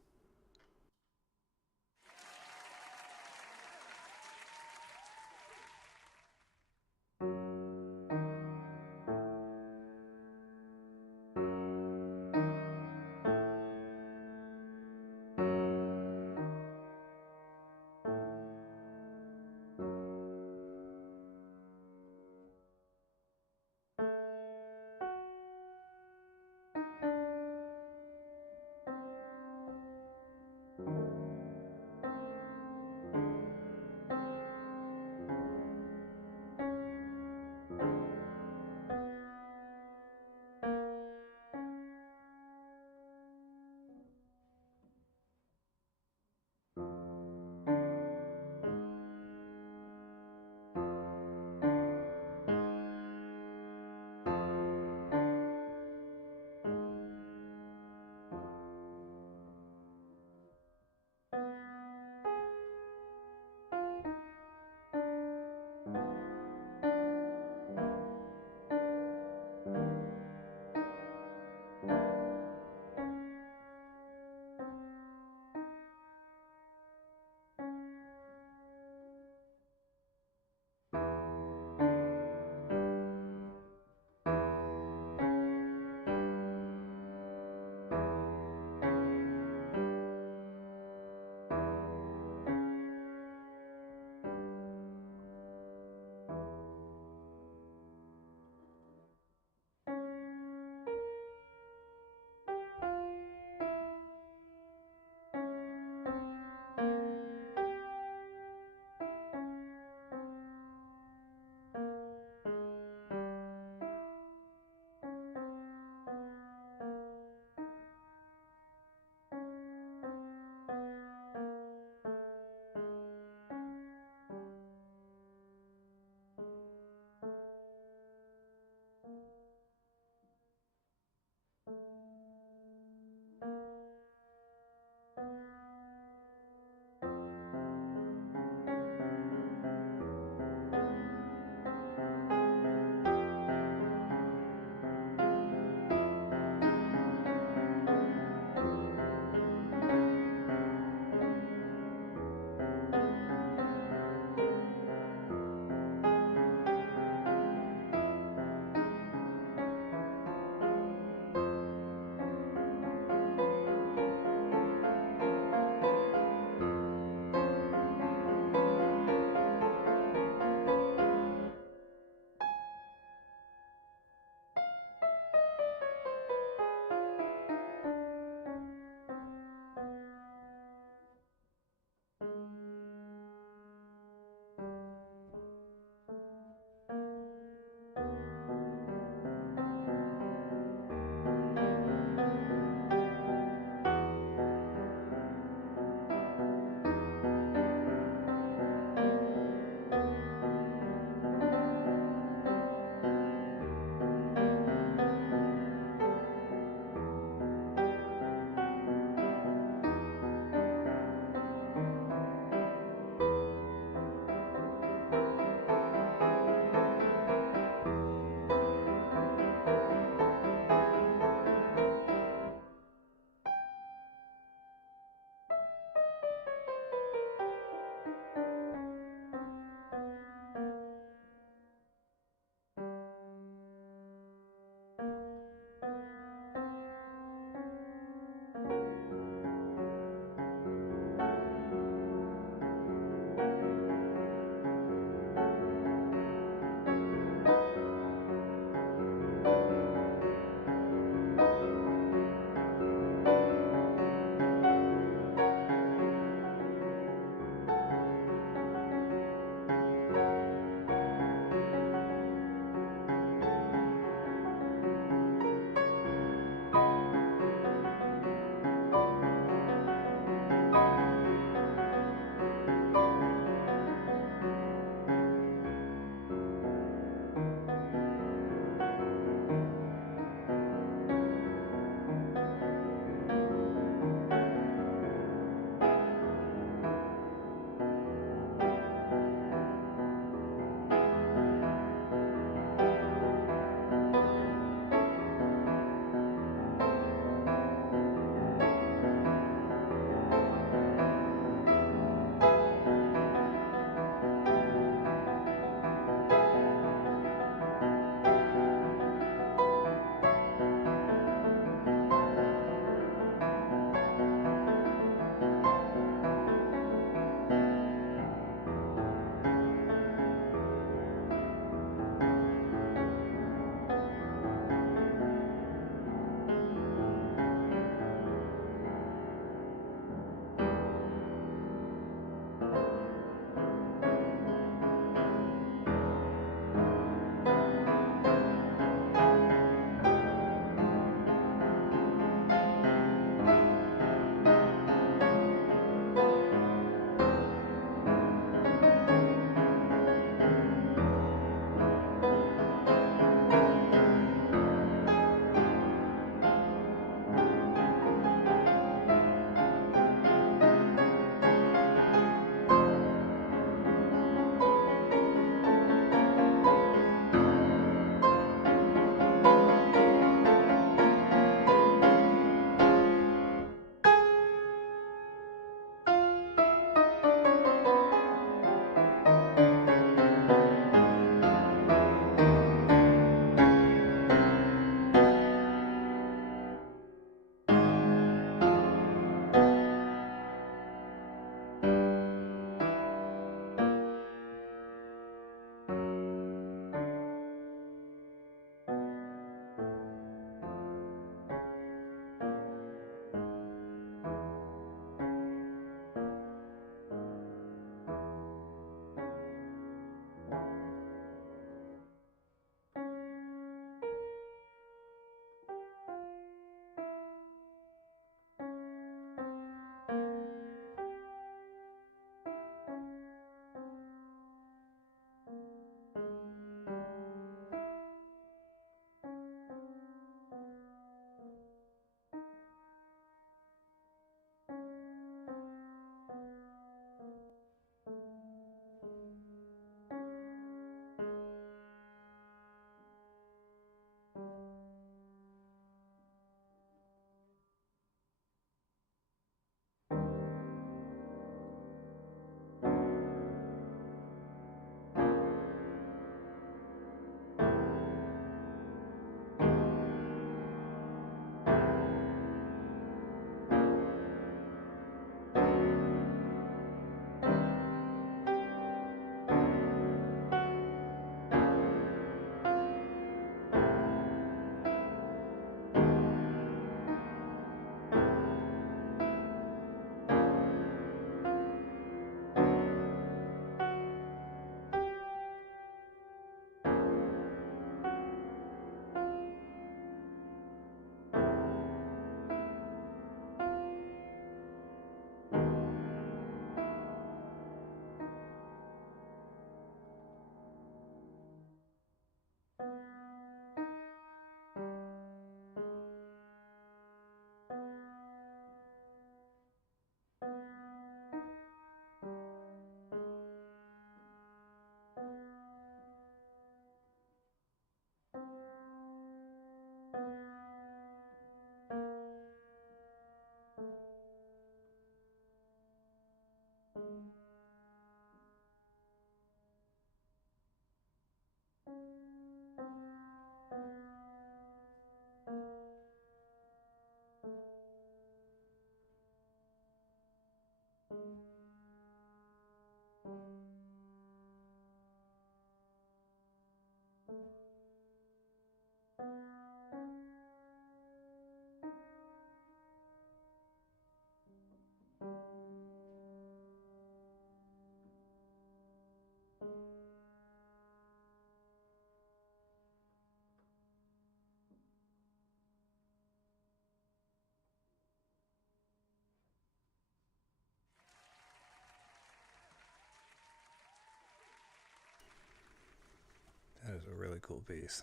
That is a really cool piece.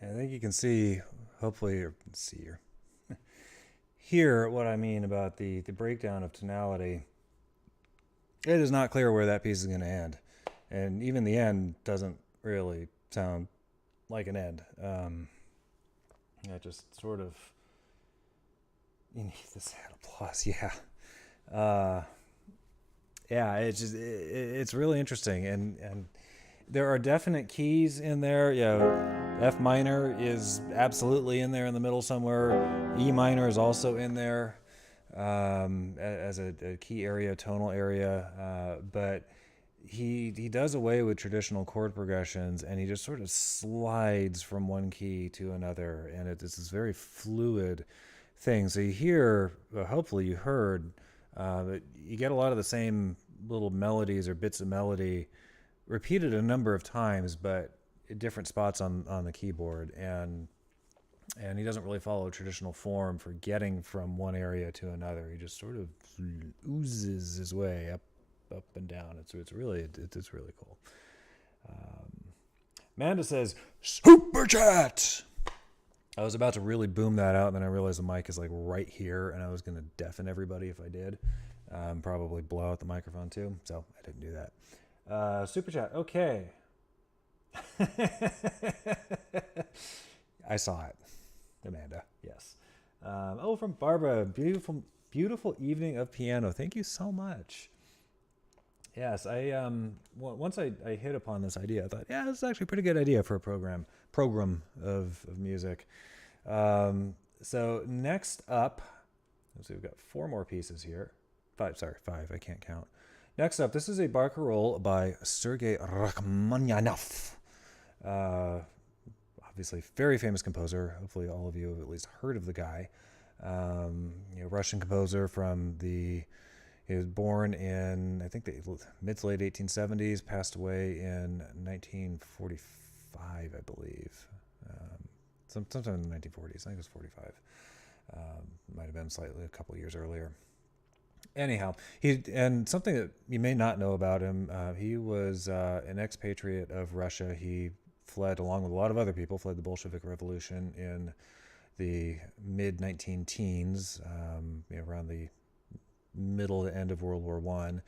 And I think you can see, hopefully, or see or hear what I mean about the breakdown of tonality. It is not clear where that piece is going to end. And even the end doesn't really sound like an end. I just sort of, you need this hat applause, yeah. Yeah, it's really interesting. And there are definite keys in there. Yeah, F minor is absolutely in there in the middle somewhere. E minor is also in there as a key area, tonal area. But he does away with traditional chord progressions, and he just sort of slides from one key to another, and it's this very fluid thing. So you hear, hopefully you heard, that you get a lot of the same little melodies or bits of melody repeated a number of times, but at different spots on the keyboard, and he doesn't really follow a traditional form for getting from one area to another. He just sort of oozes his way up and down. It's really cool. Amanda says, "Super chat." I was about to really boom that out, and then I realized the mic is like right here, and I was going to deafen everybody if I did. Probably blow out the microphone too, so I didn't do that. Super chat. Okay. I saw it, Amanda. Yes. From Barbara. Beautiful evening of piano. Thank you so much. Yes, once I hit upon this idea, I thought, yeah, this is actually a pretty good idea for a program of music. So next up, so we've got 4 more pieces here. 5, I can't count. Next up, this is a Barca Roll by Sergey Rachmanian. Obviously, very famous composer. Hopefully all of you have at least heard of the guy. Russian composer from he was born in, I think, the mid to late 1870s, passed away in 1945, I believe. Sometime in the 1940s. I think it was 45. Might have been slightly a couple of years earlier. Anyhow, and something that you may not know about him, he was an expatriate of Russia. He fled, along with a lot of other people, fled the Bolshevik Revolution in the mid-19-teens, around the middle to end of World War I.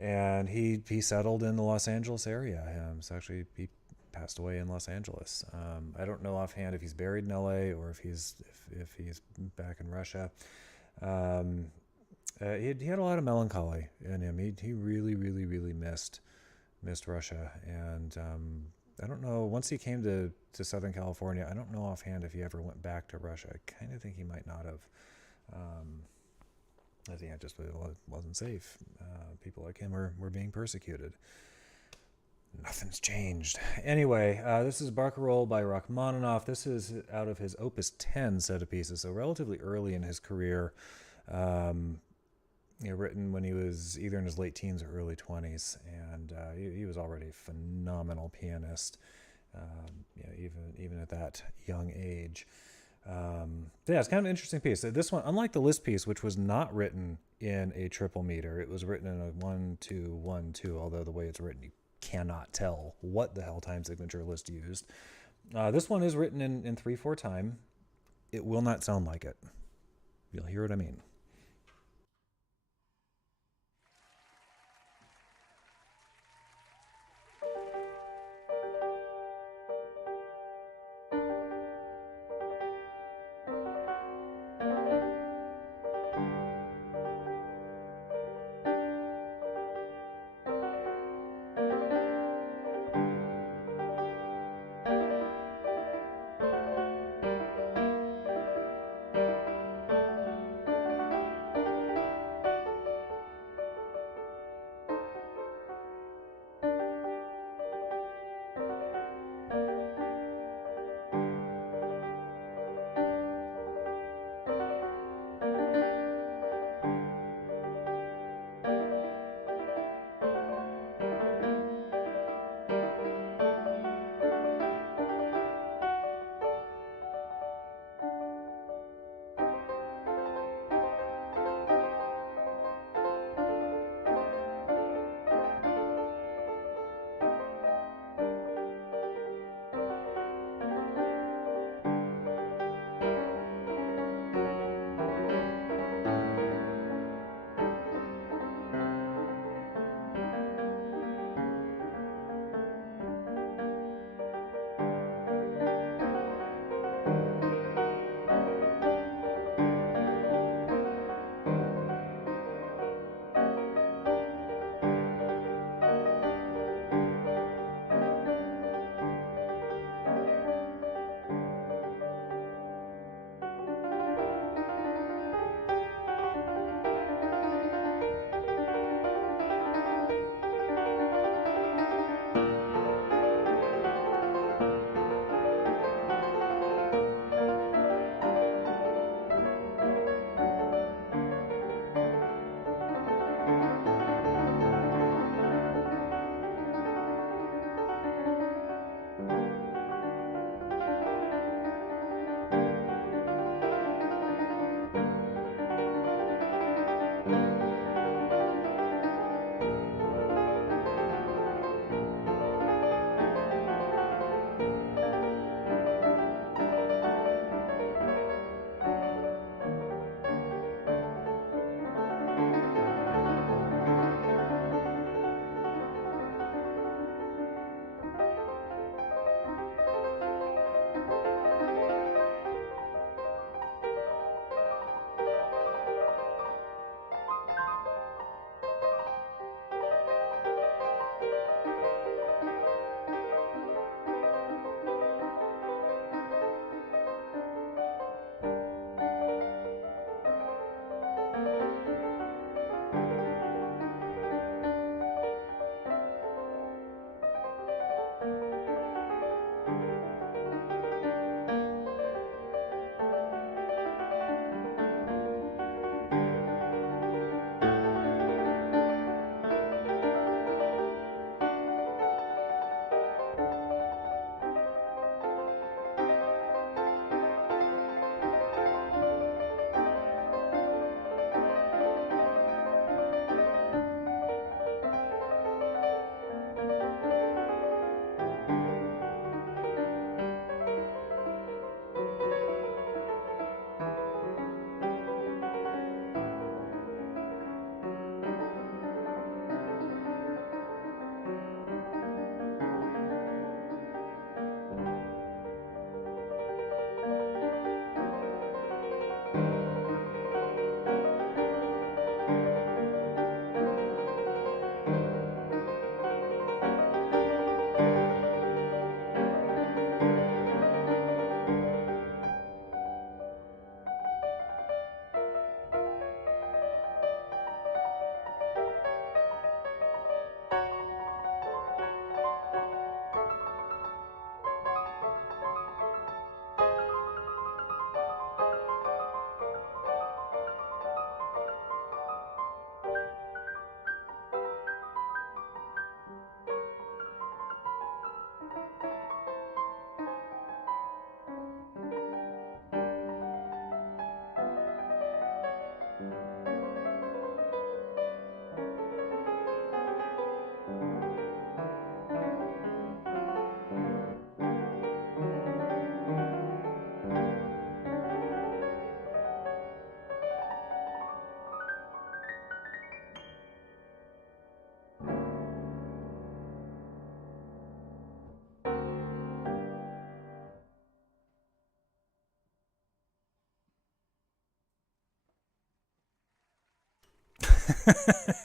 And he settled in the Los Angeles area. So actually, he passed away in Los Angeles. I don't know offhand if he's buried in LA or if he's back in Russia. He had a lot of melancholy in him. He really, really, really missed Russia. And I don't know, once he came to Southern California, I don't know offhand if he ever went back to Russia. I kind of think he might not have. I think it just wasn't safe. People like him were being persecuted. Nothing's changed. Anyway, this is Barca Roll by Rachmaninoff. This is out of his Opus 10 set of pieces, so relatively early in his career. Written when he was either in his late teens or early 20s, and he was already a phenomenal pianist, even at that young age. It's kind of an interesting piece. This one, unlike the Liszt piece, which was not written in a triple meter, it was written in a 1-2-1-2. Although the way it's written, you cannot tell what the hell time signature Liszt used. This one is written in 3/4 time. It will not sound like it. You'll hear what I mean.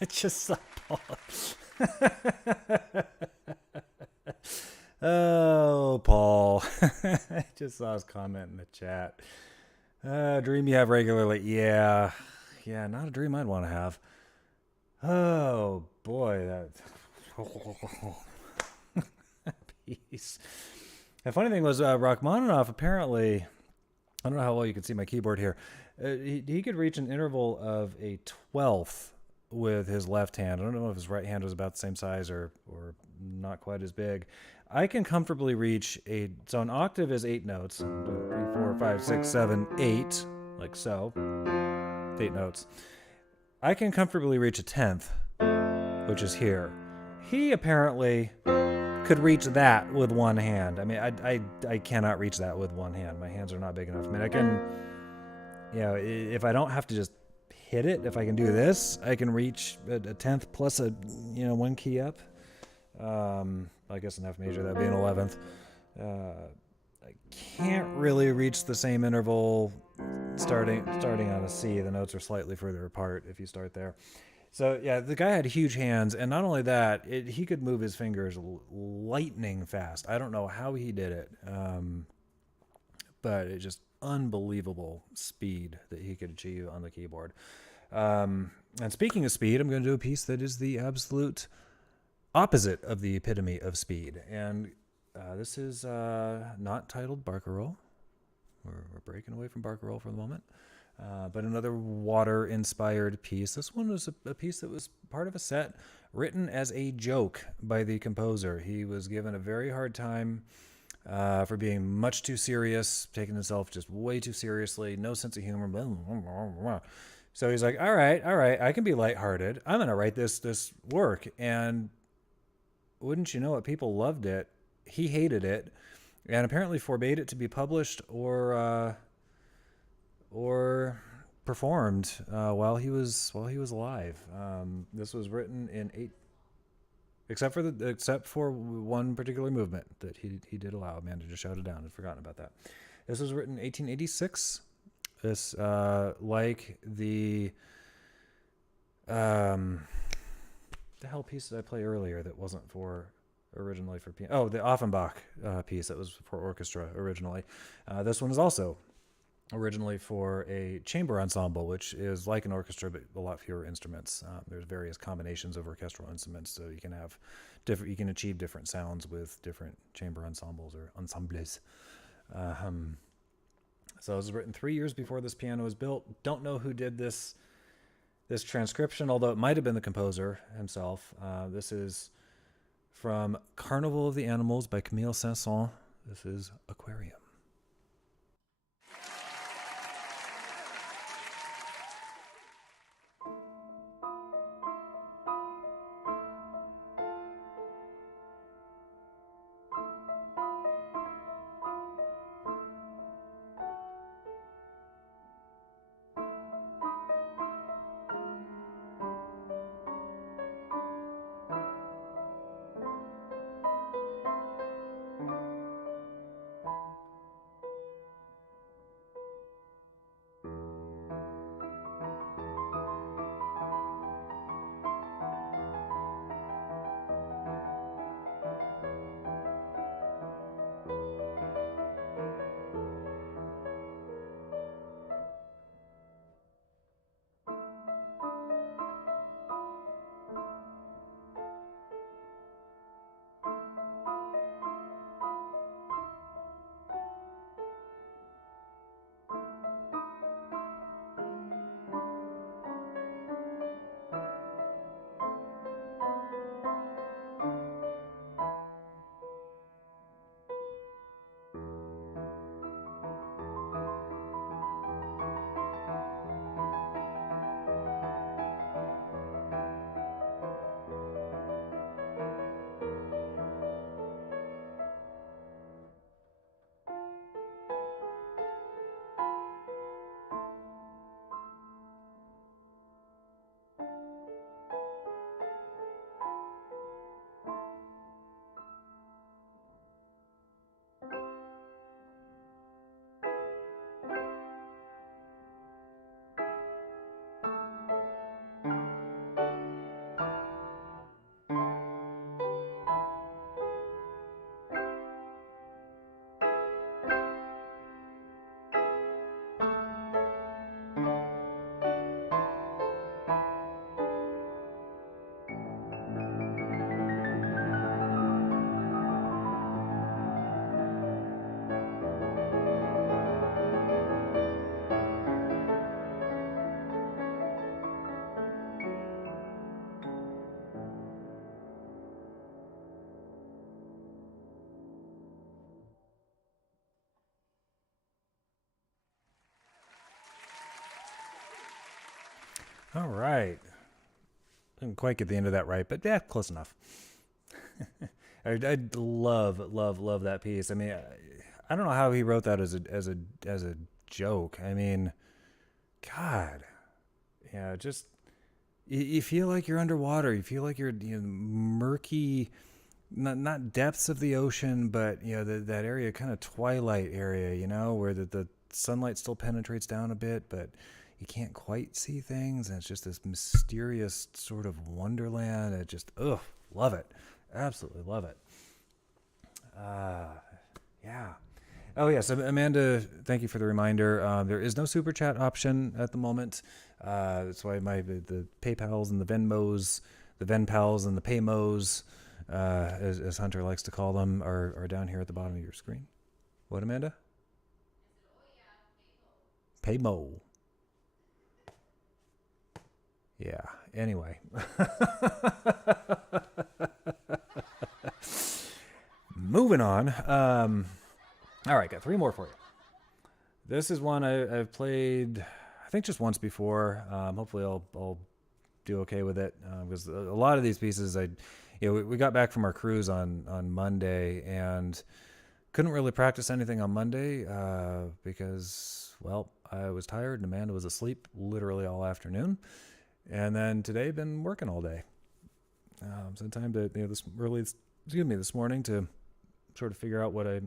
I just saw Paul. Oh, Paul. I just saw his comment in the chat. Dream you have regularly. Yeah, not a dream I'd want to have. Oh, boy. That piece. The funny thing was, Rachmaninoff apparently, I don't know how well you can see my keyboard here. He could reach an interval of a 12th with his left hand. I don't know if his right hand was about the same size or not quite as big. I can comfortably reach so an octave is 8 notes. 3, 4, 5, 6, 7, 8, like so. 8 notes. I can comfortably reach a 10th, which is here. He apparently could reach that with one hand. I mean, I cannot reach that with one hand. My hands are not big enough. I mean, I can, if I don't have to just hit it, if I can do this, I can reach a 10th plus a, one key up. I guess in F major, that'd be an 11th. I can't really reach the same interval starting on a C. The notes are slightly further apart if you start there. So yeah, the guy had huge hands, and not only that, he could move his fingers lightning fast. I don't know how he did it, but it's just unbelievable speed that he could achieve on the keyboard. And speaking of speed, I'm going to do a piece that is the absolute opposite of the epitome of speed, and this is not titled Barca Roll. We're breaking away from Barca Roll for the moment. But another water-inspired piece. This one was a piece that was part of a set written as a joke by the composer. He was given a very hard time for being much too serious, taking himself just way too seriously, no sense of humor. Blah, blah, blah, blah. So he's like, all right, I can be lighthearted. I'm going to write this work. And wouldn't you know it, people loved it. He hated it, and apparently forbade it to be published or performed while he was alive. This was written in except for one particular movement that he did allow. Amanda just shouted down. I'd forgotten about that. This was written in 1886. This like the hell piece did I play earlier that wasn't originally for piano? Oh, the Offenbach piece that was for orchestra originally. This one is also originally for a chamber ensemble, which is like an orchestra but a lot fewer instruments. There's various combinations of orchestral instruments, so you can have you can achieve different sounds with different chamber ensembles or ensembles. So it was written 3 years before this piano was built. Don't know who did this transcription, although it might have been the composer himself. This is from Carnival of the Animals by Camille Saint-Saëns. This is Aquarium. All right. Didn't quite get the end of that right, but yeah, close enough. I love that piece. I mean, I don't know how he wrote that as a joke. I mean, God, yeah, just you feel like you're underwater. You feel like you're murky, not depths of the ocean, but that area, kind of twilight area, where the sunlight still penetrates down a bit, but you can't quite see things, and it's just this mysterious sort of wonderland. It just love it, absolutely love it. Yeah. Oh yes, Amanda, thank you for the reminder. There is no super chat option at the moment. That's why the PayPals and the Venmos, the Venpals and the Paymos, as Hunter likes to call them, are down here at the bottom of your screen. What, Amanda? Paymo. Yeah. Anyway. Moving on. All right, got three more for you. This is one I've played, I think, just once before. Hopefully, I'll do okay with it, because a lot of these pieces, we got back from our cruise on Monday and couldn't really practice anything on Monday because, well, I was tired and Amanda was asleep literally all afternoon, and then today been working all day. So time to this morning to sort of figure out what I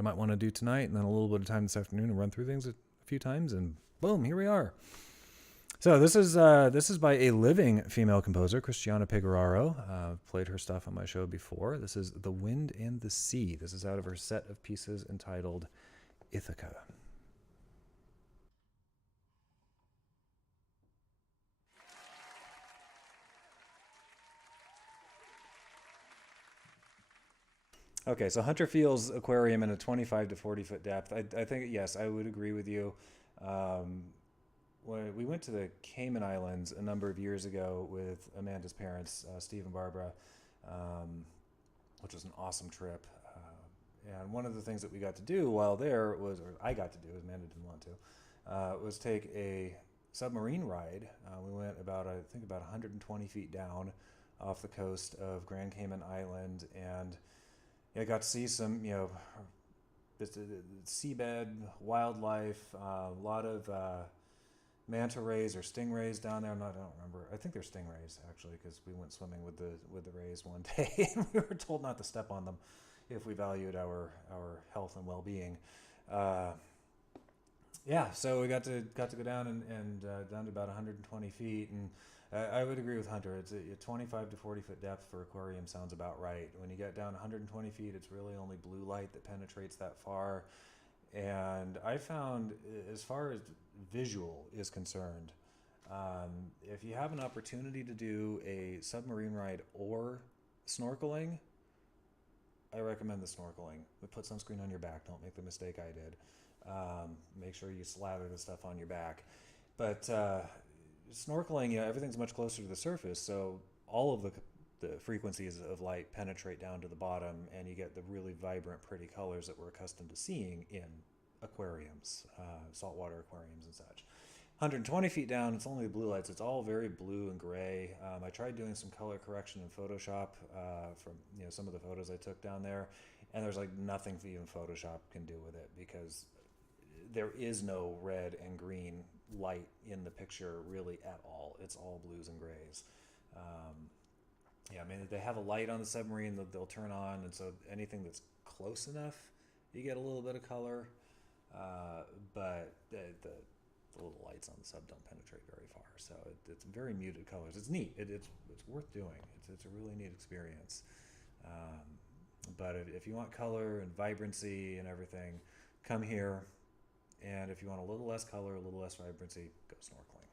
might want to do tonight, and then a little bit of time this afternoon and run through things a few times, and boom, here we are. So this is by a living female composer, Cristiana Pecoraro. Played her stuff on my show before. This is The Wind and the Sea. This is out of her set of pieces entitled Ithaca. Okay, so Hunter feels Aquarium in a 25 to 40 foot depth. I think, yes, I would agree with you. When we went to the Cayman Islands a number of years ago with Amanda's parents, Steve and Barbara, which was an awesome trip. And one of the things that we got to do while there was, or I got to do, Amanda didn't want to, was take a submarine ride. We went about 120 feet down off the coast of Grand Cayman Island, and I got to see some, seabed, wildlife, a lot of manta rays or stingrays down there. I don't remember. I think they're stingrays actually, because we went swimming with the rays one day, and we were told not to step on them if we valued our health and well-being. So we got to go down and down to about 120 feet, and I would agree with Hunter. It's a 25 to 40 foot depth for Aquarium sounds about right. When you get down 120 feet, it's really only blue light that penetrates that far. And I found, as far as visual is concerned, if you have an opportunity to do a submarine ride or snorkeling, I recommend the snorkeling. But put sunscreen on your back. Don't make the mistake I did. Make sure you slather the stuff on your back. But snorkeling, everything's much closer to the surface, so all of the frequencies of light penetrate down to the bottom, and you get the really vibrant, pretty colors that we're accustomed to seeing in aquariums, saltwater aquariums and such. 120 feet down, it's only the blue lights. It's all very blue and gray. I tried doing some color correction in Photoshop from some of the photos I took down there, and there's like nothing even Photoshop can do with it, because there is no red and green light in the picture really at all. It's all blues and grays. They have a light on the submarine that they'll turn on, and so anything that's close enough, you get a little bit of color, but the little lights on the sub don't penetrate very far, so it's very muted colors. It's neat. It's worth doing. It's a really neat experience. But if you want color and vibrancy and everything, come here. And if you want a little less color, a little less vibrancy, go snorkeling.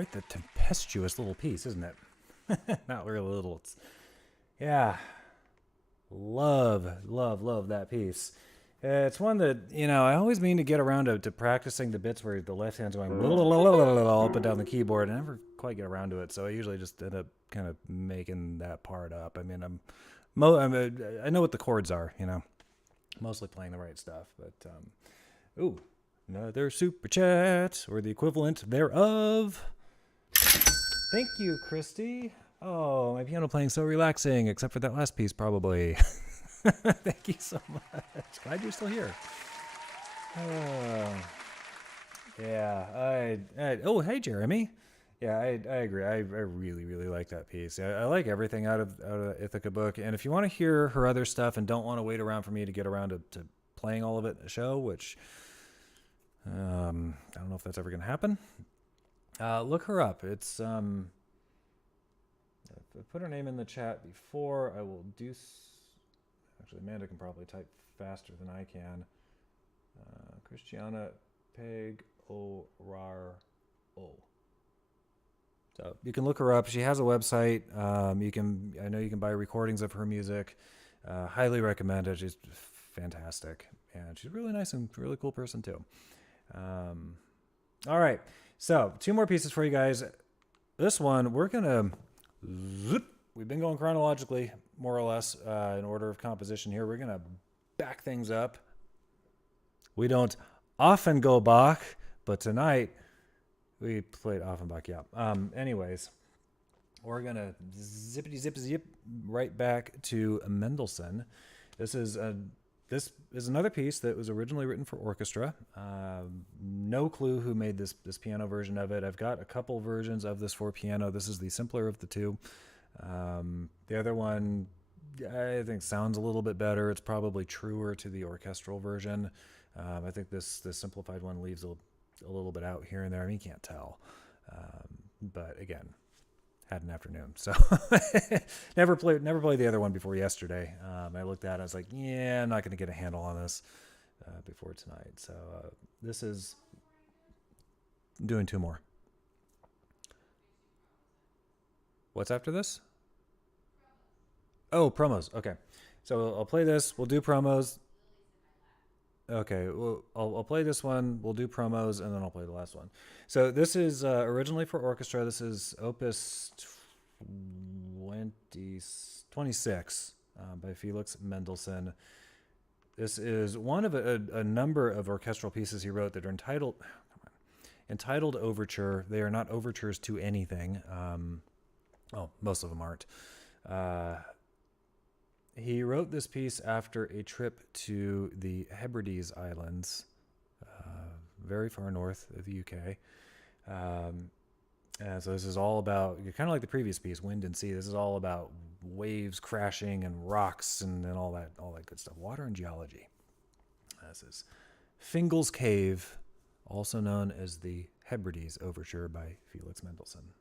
quite the tempestuous little piece, isn't it? Not really little. It's, yeah. Love that piece. It's one that, I always mean to get around to practicing the bits where the left hand's going up and down the keyboard. And I never quite get around to it, so I usually just end up kind of making that part up. I mean, I know what the chords are, mostly playing the right stuff. But, another super chat, or the equivalent thereof. Thank you, Christy. Oh, my piano playing so relaxing, except for that last piece, probably. Thank you so much. Glad you're still here. Yeah, oh, hey, Jeremy. Yeah, I agree. I really, really like that piece. I like everything out of the Ithaca book. And if you want to hear her other stuff and don't want to wait around for me to get around to playing all of it in the show, which I don't know if that's ever going to happen, look her up. It's I put her name in the chat before. I will do. Actually, Amanda can probably type faster than I can. Christiana Peg Orar O. So you can look her up. She has a website. I know you can buy recordings of her music. Highly recommend it. She's fantastic, and she's really nice and really cool person too. All right, so 2 more pieces for you guys. This one we're gonna. We've been going chronologically, more or less, in order of composition here. We're going to back things up. We don't often go Bach, but tonight we played Offenbach, yeah. Anyways, we're going to zip right back to Mendelssohn. This is another piece that was originally written for orchestra. No clue who made this piano version of it. I've got a couple versions of this for piano. This is the simpler of the two. The other one, I think, sounds a little bit better. It's probably truer to the orchestral version. I think this simplified one leaves a little bit out here and there. I mean, you can't tell. But again, had an afternoon, so never played the other one before yesterday. I looked at it, I was like, yeah, I'm not going to get a handle on this before tonight. So this is doing 2 more. What's after this? Oh, promos. Okay, so I'll play this. We'll do promos. Okay, well, I'll play this one. We'll do promos, and then I'll play the last one. So this is originally for orchestra. This is Opus 26 by Felix Mendelssohn. This is one of a number of orchestral pieces he wrote that are entitled Overture. They are not overtures to anything. Most of them aren't. He wrote this piece after a trip to the Hebrides Islands, very far north of the UK. And so this is all about, kind of like the previous piece, Wind and Sea. This is all about waves crashing and rocks and all that good stuff. Water and geology. This is Fingal's Cave, also known as the Hebrides Overture by Felix Mendelssohn.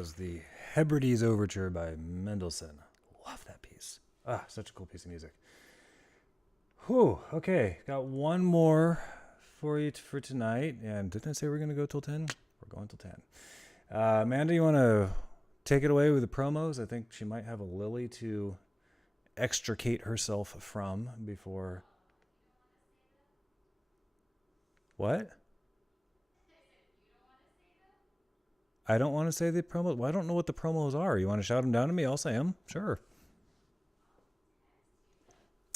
was the Hebrides Overture by Mendelssohn. Love that piece. Ah, such a cool piece of music. Whew, okay. Got one more for you for tonight. And didn't I say we're going to go till 10? We're going till 10. Amanda, you want to take it away with the promos? I think she might have a lily to extricate herself from before... What? I don't want to say the promos. Well, I don't know what the promos are. You want to shout them down to me? I'll say them. Sure.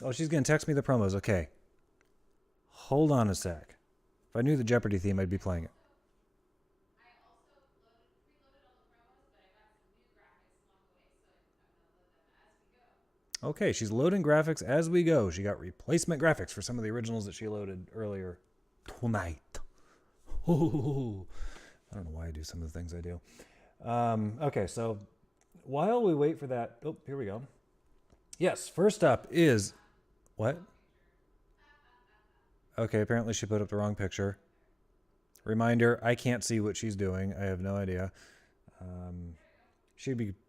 Oh, she's going to text me the promos. Okay. Hold on a sec. If I knew the Jeopardy theme, I'd be playing it. Okay, she's loading graphics as we go. She got replacement graphics for some of the originals that she loaded earlier tonight. Ooh. I don't know why I do some of the things I do. Okay, so while we wait for that... Oh, here we go. Yes, first up is... What? Okay, apparently she put up the wrong picture. Reminder, I can't see what she's doing. I have no idea.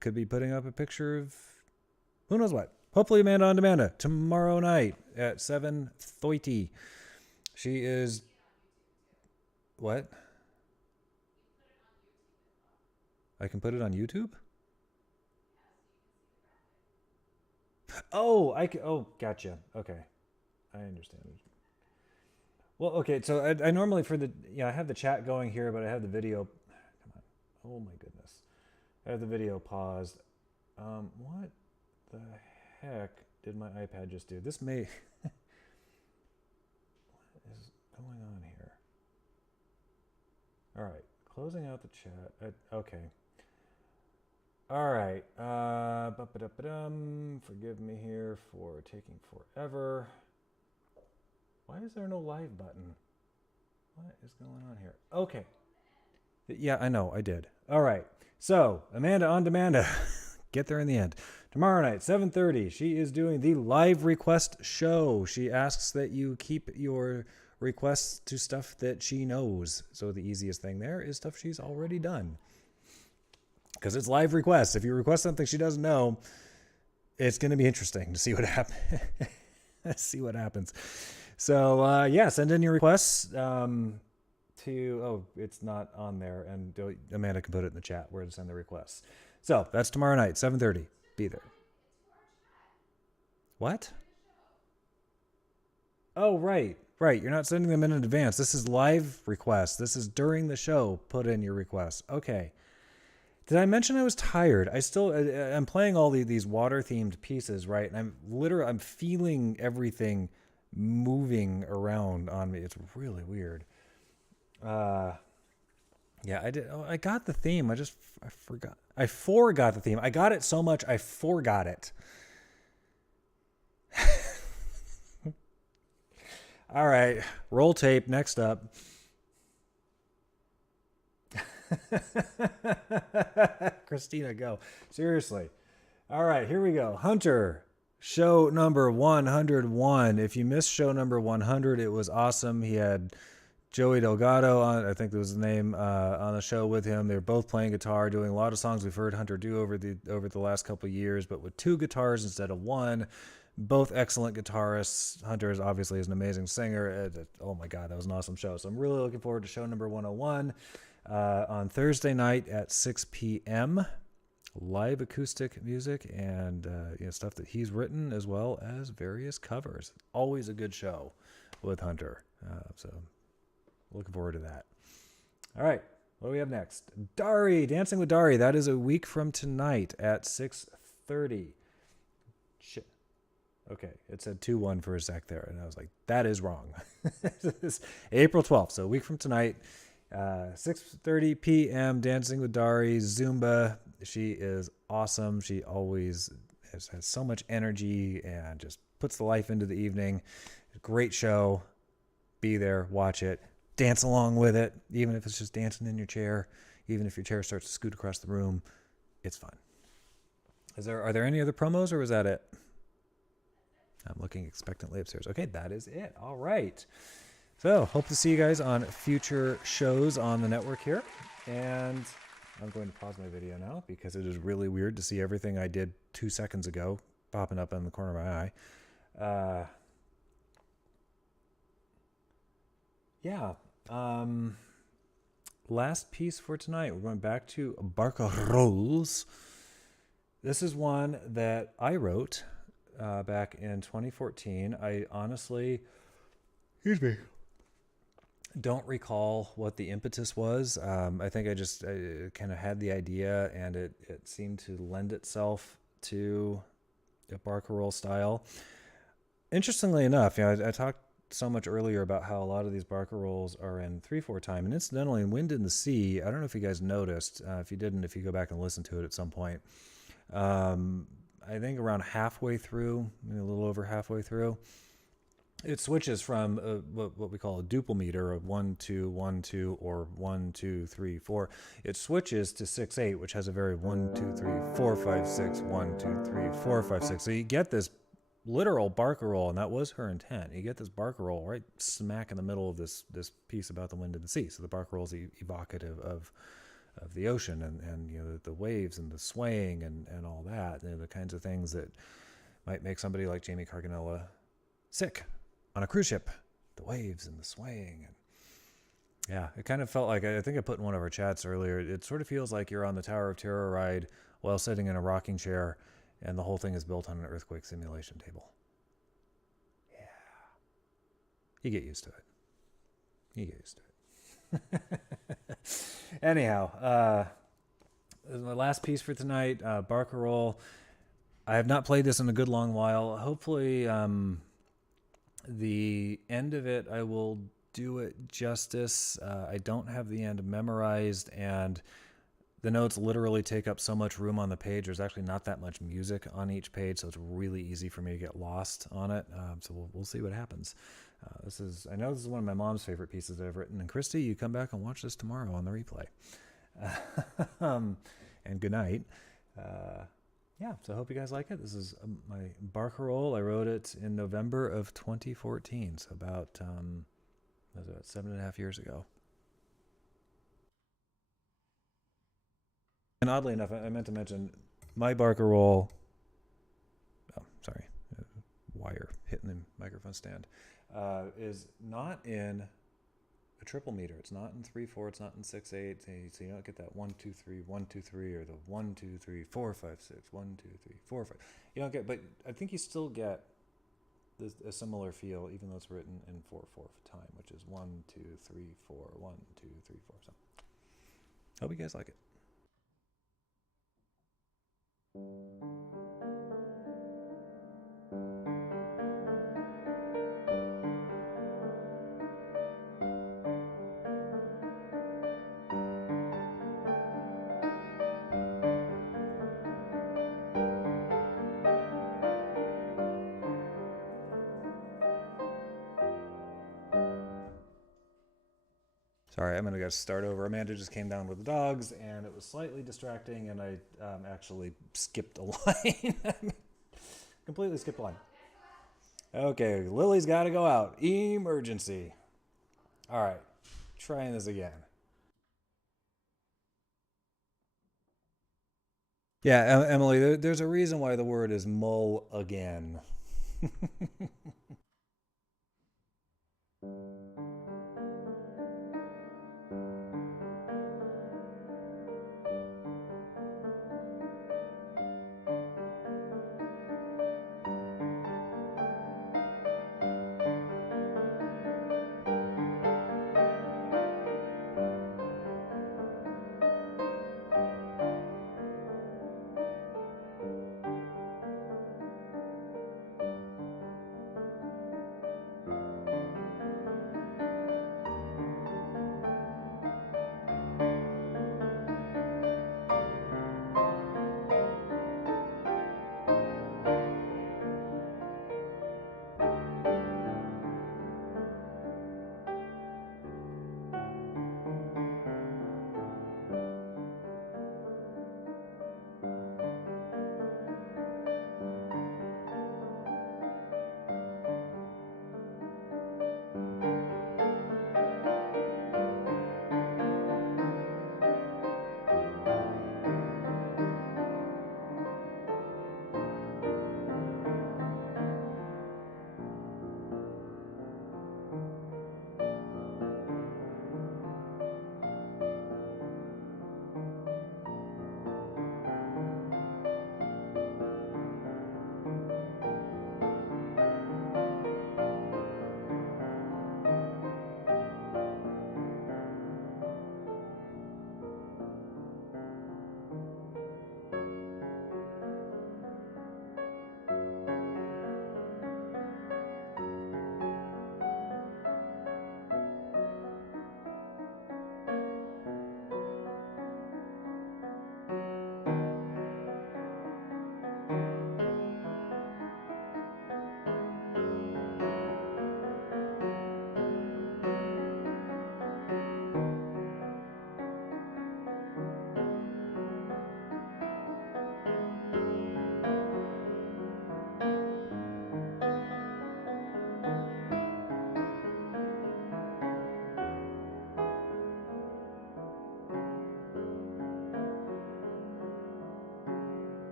Could be putting up a picture of... Who knows what? Hopefully Amanda on Demand tomorrow night at 7:30. She is... What? I can put it on YouTube? Oh, gotcha. Okay. I understand. Well, okay, so I normally I have the chat going here, but I have the video. Come on. Oh my goodness. I have the video paused. What the heck did my iPad just do? This may... What is going on here? All right. Closing out the chat. Okay. All right. Forgive me here for taking forever. Why is there no live button? What is going on here? Okay. Yeah, I know. I did. All right. So, Amanda on Demand. Get there in the end. Tomorrow night, 7:30, she is doing the live request show. She asks that you keep your requests to stuff that she knows. So the easiest thing there is stuff she's already done. Because it's live requests. If you request something she doesn't know, it's going to be interesting to see what happens. See what happens. So, send in your requests it's not on there. And Amanda can put it in the chat where to send the requests. So, that's tomorrow night, 7:30. Be there. What? Oh, right. Right. You're not sending them in advance. This is live requests. This is during the show. Put in your requests. Okay. Did I mention I was tired? I'm playing all these water-themed pieces, right? And I'm feeling everything moving around on me. It's really weird. I did. Oh, I got the theme. I forgot. I forgot the theme. I got it so much, I forgot it. All right. Roll tape. Next up. Christina, go. Seriously. All right, here we go. Hunter, show number 101. If you missed show number 100, it was awesome. He had Joey Delgado on, I think that was the name, on the show with him. They were both playing guitar, doing a lot of songs we've heard Hunter do over the last couple of years, but with two guitars instead of one. Both excellent guitarists. Hunter is obviously an amazing singer. Oh my God, that was an awesome show. So I'm really looking forward to show number 101 on Thursday night at 6 p.m. Live acoustic music and stuff that he's written, as well as various covers. Always a good show with Hunter. So looking forward to that. All right, what do we have next? Dari, Dancing with Dari. That is a week from tonight at 6:30. Shit. Okay, it said 2-1 for a sec there, and I was like, that is wrong. It's April 12th, so a week from tonight, 6:30 p.m., Dancing with Dari, Zumba. She is awesome. She always has so much energy and just puts the life into the evening. Great show. Be there, watch it, dance along with it, even if it's just dancing in your chair, even if your chair starts to scoot across the room. It's fun. Are there any other promos, or was that it? I'm looking expectantly upstairs. Okay, that is it. All right. So, hope to see you guys on future shows on the network here. And I'm going to pause my video now because it is really weird to see everything I did 2 seconds ago popping up in the corner of my eye. Yeah. Last piece for tonight. We're going back to Barca Rolls. This is one that I wrote back in 2014. I honestly, excuse me, don't recall what the impetus was. I think I just kind of had the idea, and it seemed to lend itself to a Barca Roll style. Interestingly enough, I talked so much earlier about how a lot of these Barca Rolls are in 3/4 time, and incidentally, in Wind in the Sea, I don't know if you guys noticed. If you didn't, if you go back and listen to it at some point, I think around halfway through, maybe a little over halfway through, it switches from what we call a duple meter of 1 2 1 2 or 1 2 3 4. It switches to 6/8, which has a very 1 2 3 4 5 6 1 2 3 4 5 6. So you get this literal Barca Roll, and that was her intent. You get this Barca Roll right smack in the middle of this piece about the wind in the sea. So the Barca Roll is evocative of the ocean and the waves and the swaying and all that, the kinds of things that might make somebody like Jamie Carganella sick on a cruise ship, the waves and the swaying. And yeah, it kind of felt like, I think I put in one of our chats earlier, it sort of feels like you're on the Tower of Terror ride while sitting in a rocking chair, and the whole thing is built on an earthquake simulation table. Yeah. You get used to it. Anyhow, this is my last piece for tonight, Barca Roll. I have not played this in a good long while. Hopefully, the end of it, I will do it justice. I don't have the end memorized, and the notes literally take up so much room on the page. There's actually not that much music on each page, so it's really easy for me to get lost on it. So we'll see what happens. I know this is one of my mom's favorite pieces that I've written. And Christy, you come back and watch this tomorrow on the replay. And good night. Yeah, so I hope you guys like it. This is my Barca Roll. I wrote it in November of 2014, so about 7.5 years ago. And oddly enough, I meant to mention my Barca Roll. Oh, sorry, wire hitting the microphone stand. Is not in a triple meter. It's not in 3/4. It's not in 6/8. So you don't get that 1 2 3 1 2 3 or the 1 2 3 4 5 6 1 2 3 4 5. You don't get, but I think you still get a similar feel, even though it's written in 4/4 time, which is 1 2 3 4 1 2 3 4. So hope you guys like it. Sorry, I'm going to start over. Amanda just came down with the dogs, and it was slightly distracting, and I actually skipped a line. Completely skipped a line. Okay, Lily's got to go out. Emergency. All right, trying this again. Yeah, Emily, there's a reason why the word is mull again.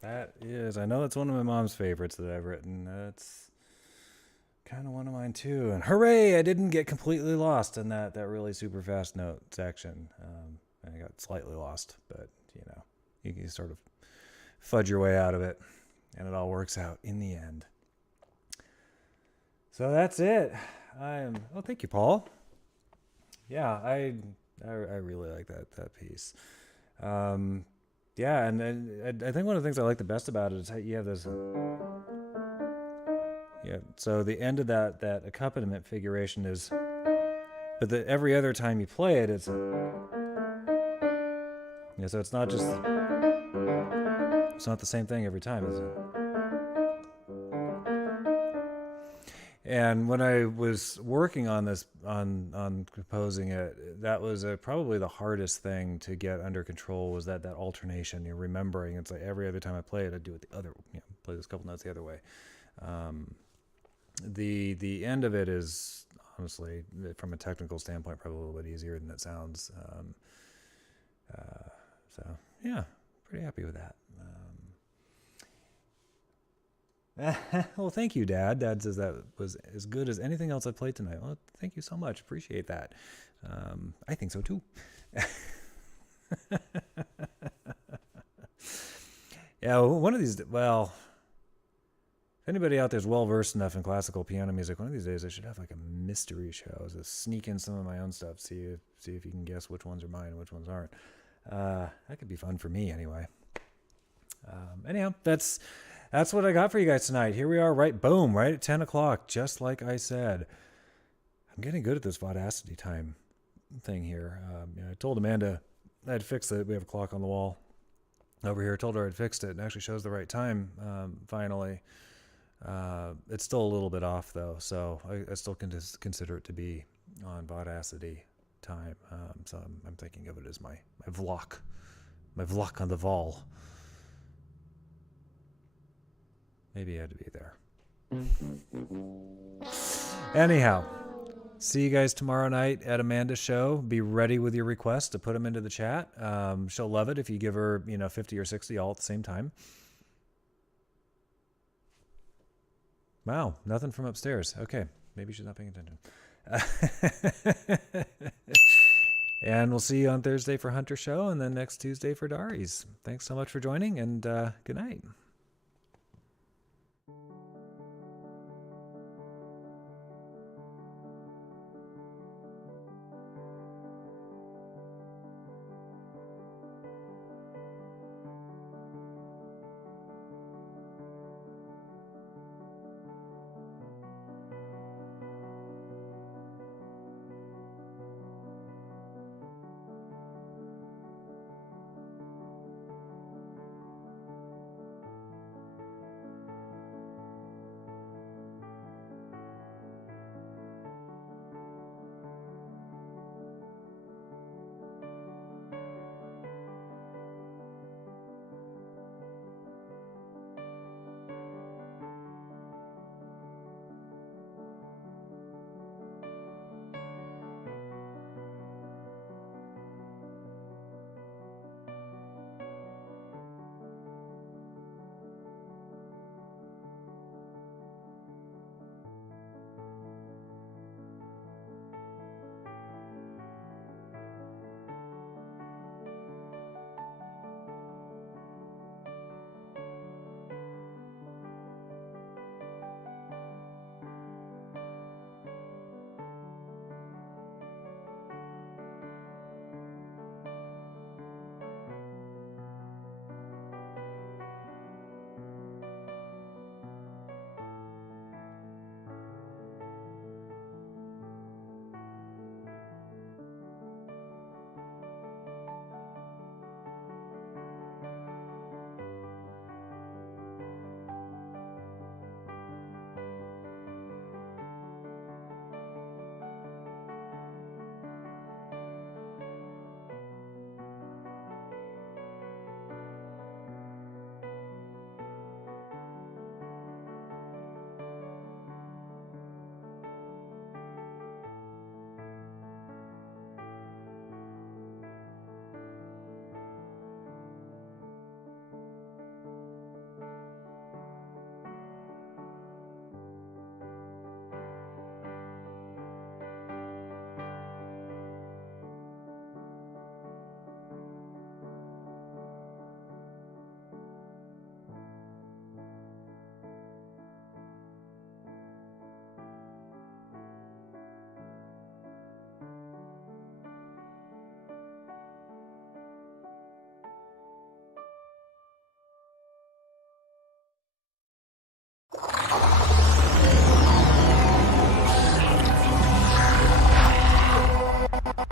That is, I know that's one of my mom's favorites that I've written. That's kind of one of mine too. And hooray, I didn't get completely lost in that really super fast note section. I got slightly lost, but you can sort of fudge your way out of it, and it all works out in the end. So that's it. Oh, thank you, Paul. Yeah, I really like that piece. Yeah, and I think one of the things I like the best about it is how you have this. Yeah, so the end of that accompaniment figuration is, but every other time you play it, it's. Yeah, so it's not the same thing every time, is it? And when I was working on this, on composing it, that was probably the hardest thing to get under control, was that alternation. You're remembering, it's like every other time I play it, I do it the other, play this couple notes the other way. The end of it is, honestly, from a technical standpoint, probably a little bit easier than it sounds. So yeah, pretty happy with that. Well, thank you, Dad. Dad says that was as good as anything else I played tonight. Well, thank you so much. Appreciate that. I think so too. Yeah, one of these, well, if anybody out there is well versed enough in classical piano music, one of these days I should have like a mystery show. Just sneak in some of my own stuff, see if you can guess which ones are mine and which ones aren't. That could be fun for me anyway. Anyhow, that's what I got for you guys tonight. Here we are, right at 10 o'clock, just like I said. I'm getting good at this Vaudacity time thing here. I told Amanda I'd fixed it. We have a clock on the wall over here. I told her I'd fixed it. It actually shows the right time, finally. It's still a little bit off, though, so I still consider it to be on Vaudacity time. So I'm thinking of it as my vlog on the wall. Maybe I had to be there. Anyhow, see you guys tomorrow night at Amanda's show. Be ready with your requests to put them into the chat. She'll love it if you give her, 50 or 60 all at the same time. Wow, nothing from upstairs. Okay, maybe she's not paying attention. And we'll see you on Thursday for Hunter's show, and then next Tuesday for Dari's. Thanks so much for joining, and good night.